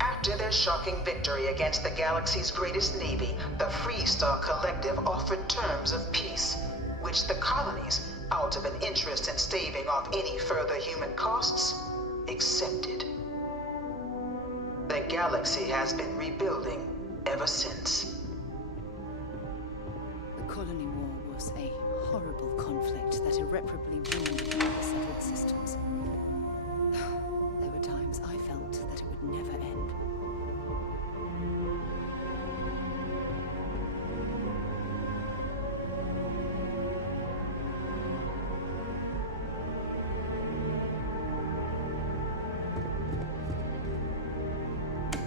After their shocking victory against the galaxy's greatest navy, the Freestar Collective offered terms of peace, which the colonies, out of an interest in staving off any further human costs, accepted. The galaxy has been rebuilding ever since. The colony war was a horrible conflict that irreparably wounded the settled systems. There were times I felt that it would never end.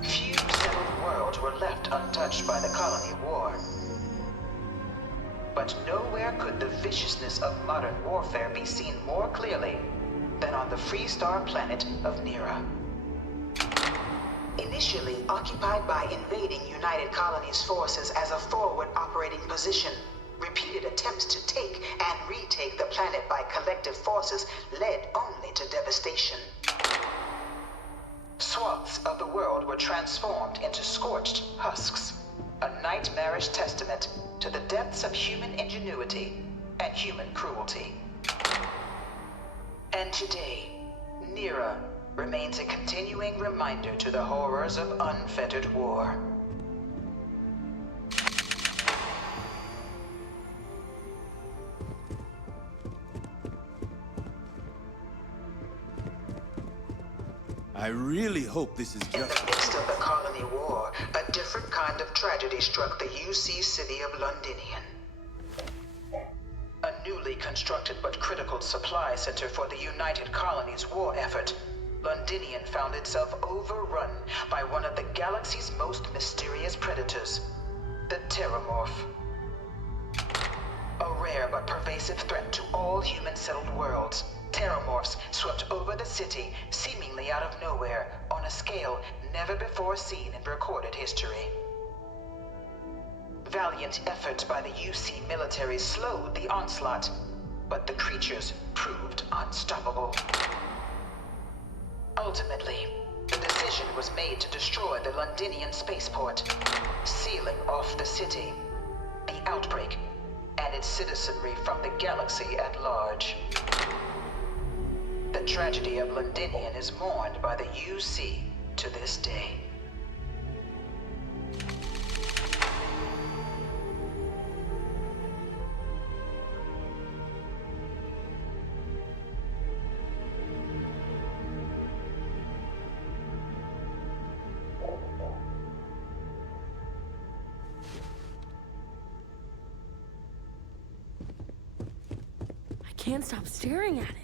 Few settled worlds were left untouched by the colony war. But nowhere could the viciousness of modern warfare be seen more clearly than on the Freestar planet of Nira. Initially occupied by invading United Colonies forces as a forward operating position, repeated attempts to take and retake the planet by collective forces led only to devastation. Swaths of the world were transformed into scorched husks, a nightmarish testament to the depths of human ingenuity and human cruelty. And today, Nira remains a continuing reminder to the horrors of unfettered war. I really hope this is In the midst of the colony war, a different kind of tragedy struck the UC city of Londinian. A newly constructed but critical supply center for the United Colonies' war effort, Londinian found itself overrun by one of the galaxy's most mysterious predators, the Terramorph. A rare but pervasive threat to all human-settled worlds, Terramorphs swept over the city, seemingly out of nowhere, on a scale never before seen in recorded history. Valiant efforts by the UC military slowed the onslaught, but the creatures proved unstoppable. Ultimately, the decision was made to destroy the Londinian spaceport, sealing off the city, the outbreak, and its citizenry from the galaxy at large. The tragedy of Londinian is mourned by the UC to this day. I can't stop staring at it.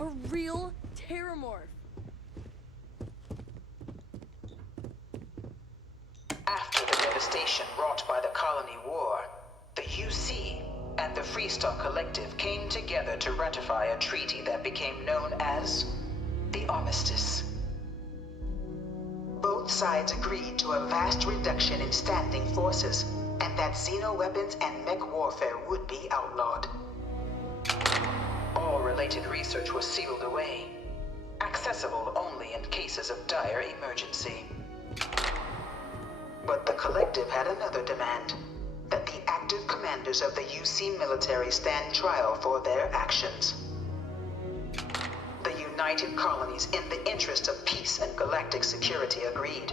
A real terramorph. After the devastation wrought by the Colony War, the UC and the Freestar Collective came together to ratify a treaty that became known as the Armistice. Both sides agreed to a vast reduction in standing forces, and that xeno-weapons and mech warfare would be outlawed. All related research was sealed away, accessible only in cases of dire emergency. But the Collective had another demand, that the active commanders of the UC military stand trial for their actions. The United Colonies, in the interest of peace and galactic security, agreed.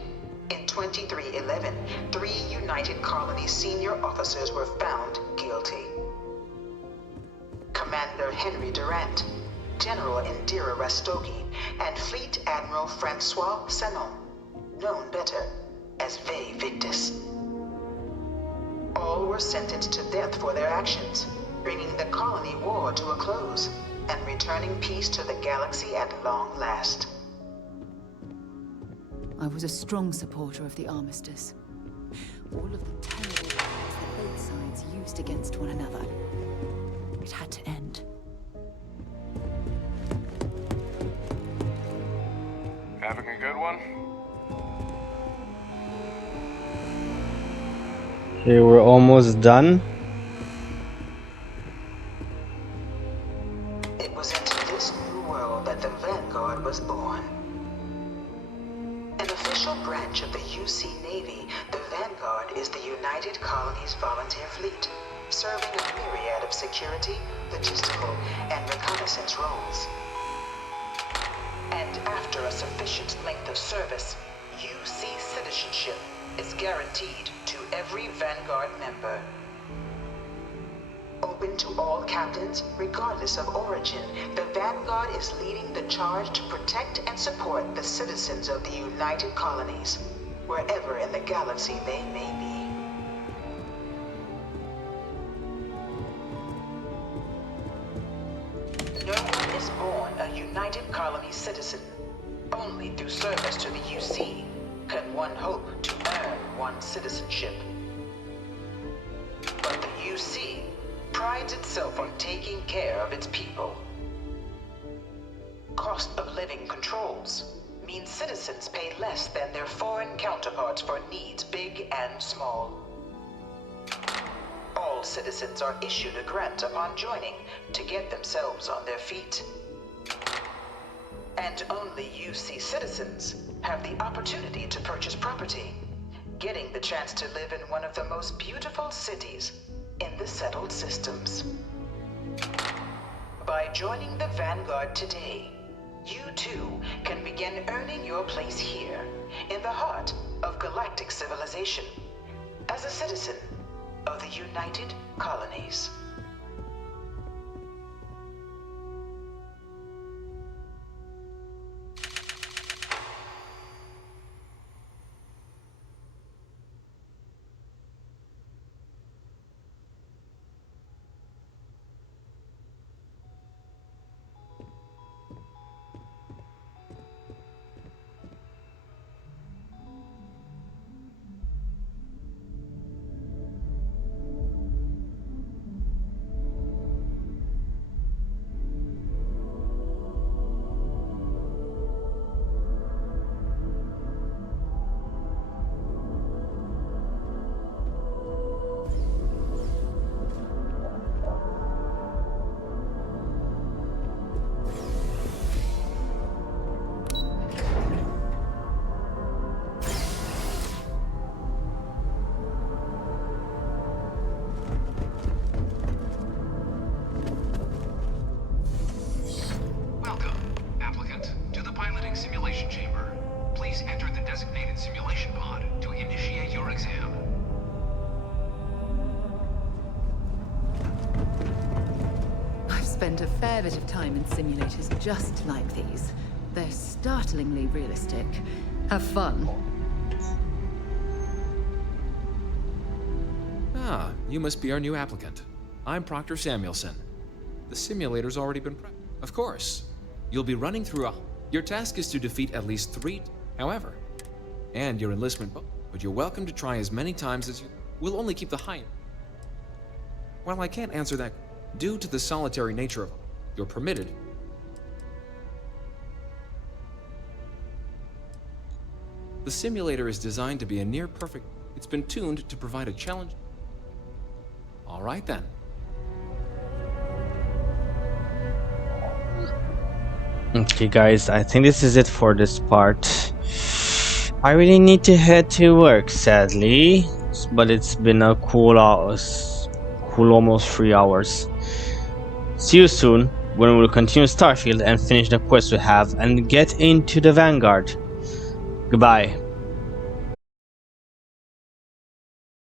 In 2311, 3 United Colonies senior officers were found guilty. Commander Henry Durant, General Indira Rastogi, and Fleet Admiral Francois Sanon, known better as Ve Victus. All were sentenced to death for their actions, bringing the colony war to a close and returning peace to the galaxy at long last. I was a strong supporter of the armistice. All of the terrible things that both sides used against one another. It had to end. Having a good one? Okay, we're almost done. It was into this new world that the Vanguard was born. An official branch of the UC Navy, the Vanguard is the United Colonies Volunteer Fleet, serving a myriad of security, logistical, and reconnaissance roles. And after a sufficient length of service, UC citizenship is guaranteed to every Vanguard member. Open to all captains, regardless of origin, the Vanguard is leading the charge to protect and support the citizens of the United Colonies, wherever in the galaxy they may be. No one is born a United Colony citizen. Only through service to the UC can one hope to earn one's citizenship. But the UC prides itself on taking care of its people. Cost of living controls mean citizens pay less than their foreign counterparts for needs big and small. All citizens are issued a grant upon joining to get themselves on their feet. And only UC citizens have the opportunity to purchase property, getting the chance to live in one of the most beautiful cities in the settled systems. By joining the Vanguard today, you too can begin earning your place here, in the heart of galactic civilization, as a citizen of the United Colonies. please enter the designated simulation pod to initiate your exam. I've spent a fair bit of time in simulators just like these. They're startlingly realistic. Have fun. Ah, you must be our new applicant. I'm Proctor Samuelson. The simulator's already been prepped. Of course. You'll be running through a... Your task is to defeat at least 3, however. And your enlistment, but you're welcome to try as many times as you... We'll only keep the high... While I can't answer that, due to the solitary nature of... You're permitted... The simulator is designed to be a near-perfect... It's been tuned to provide a challenge... All right then. Okay guys, I think this is it for this part. I really need to head to work, sadly, but it's been a cool almost 3 hours. See you soon when we'll continue Starfield and finish the quest we have and get into the Vanguard. Goodbye.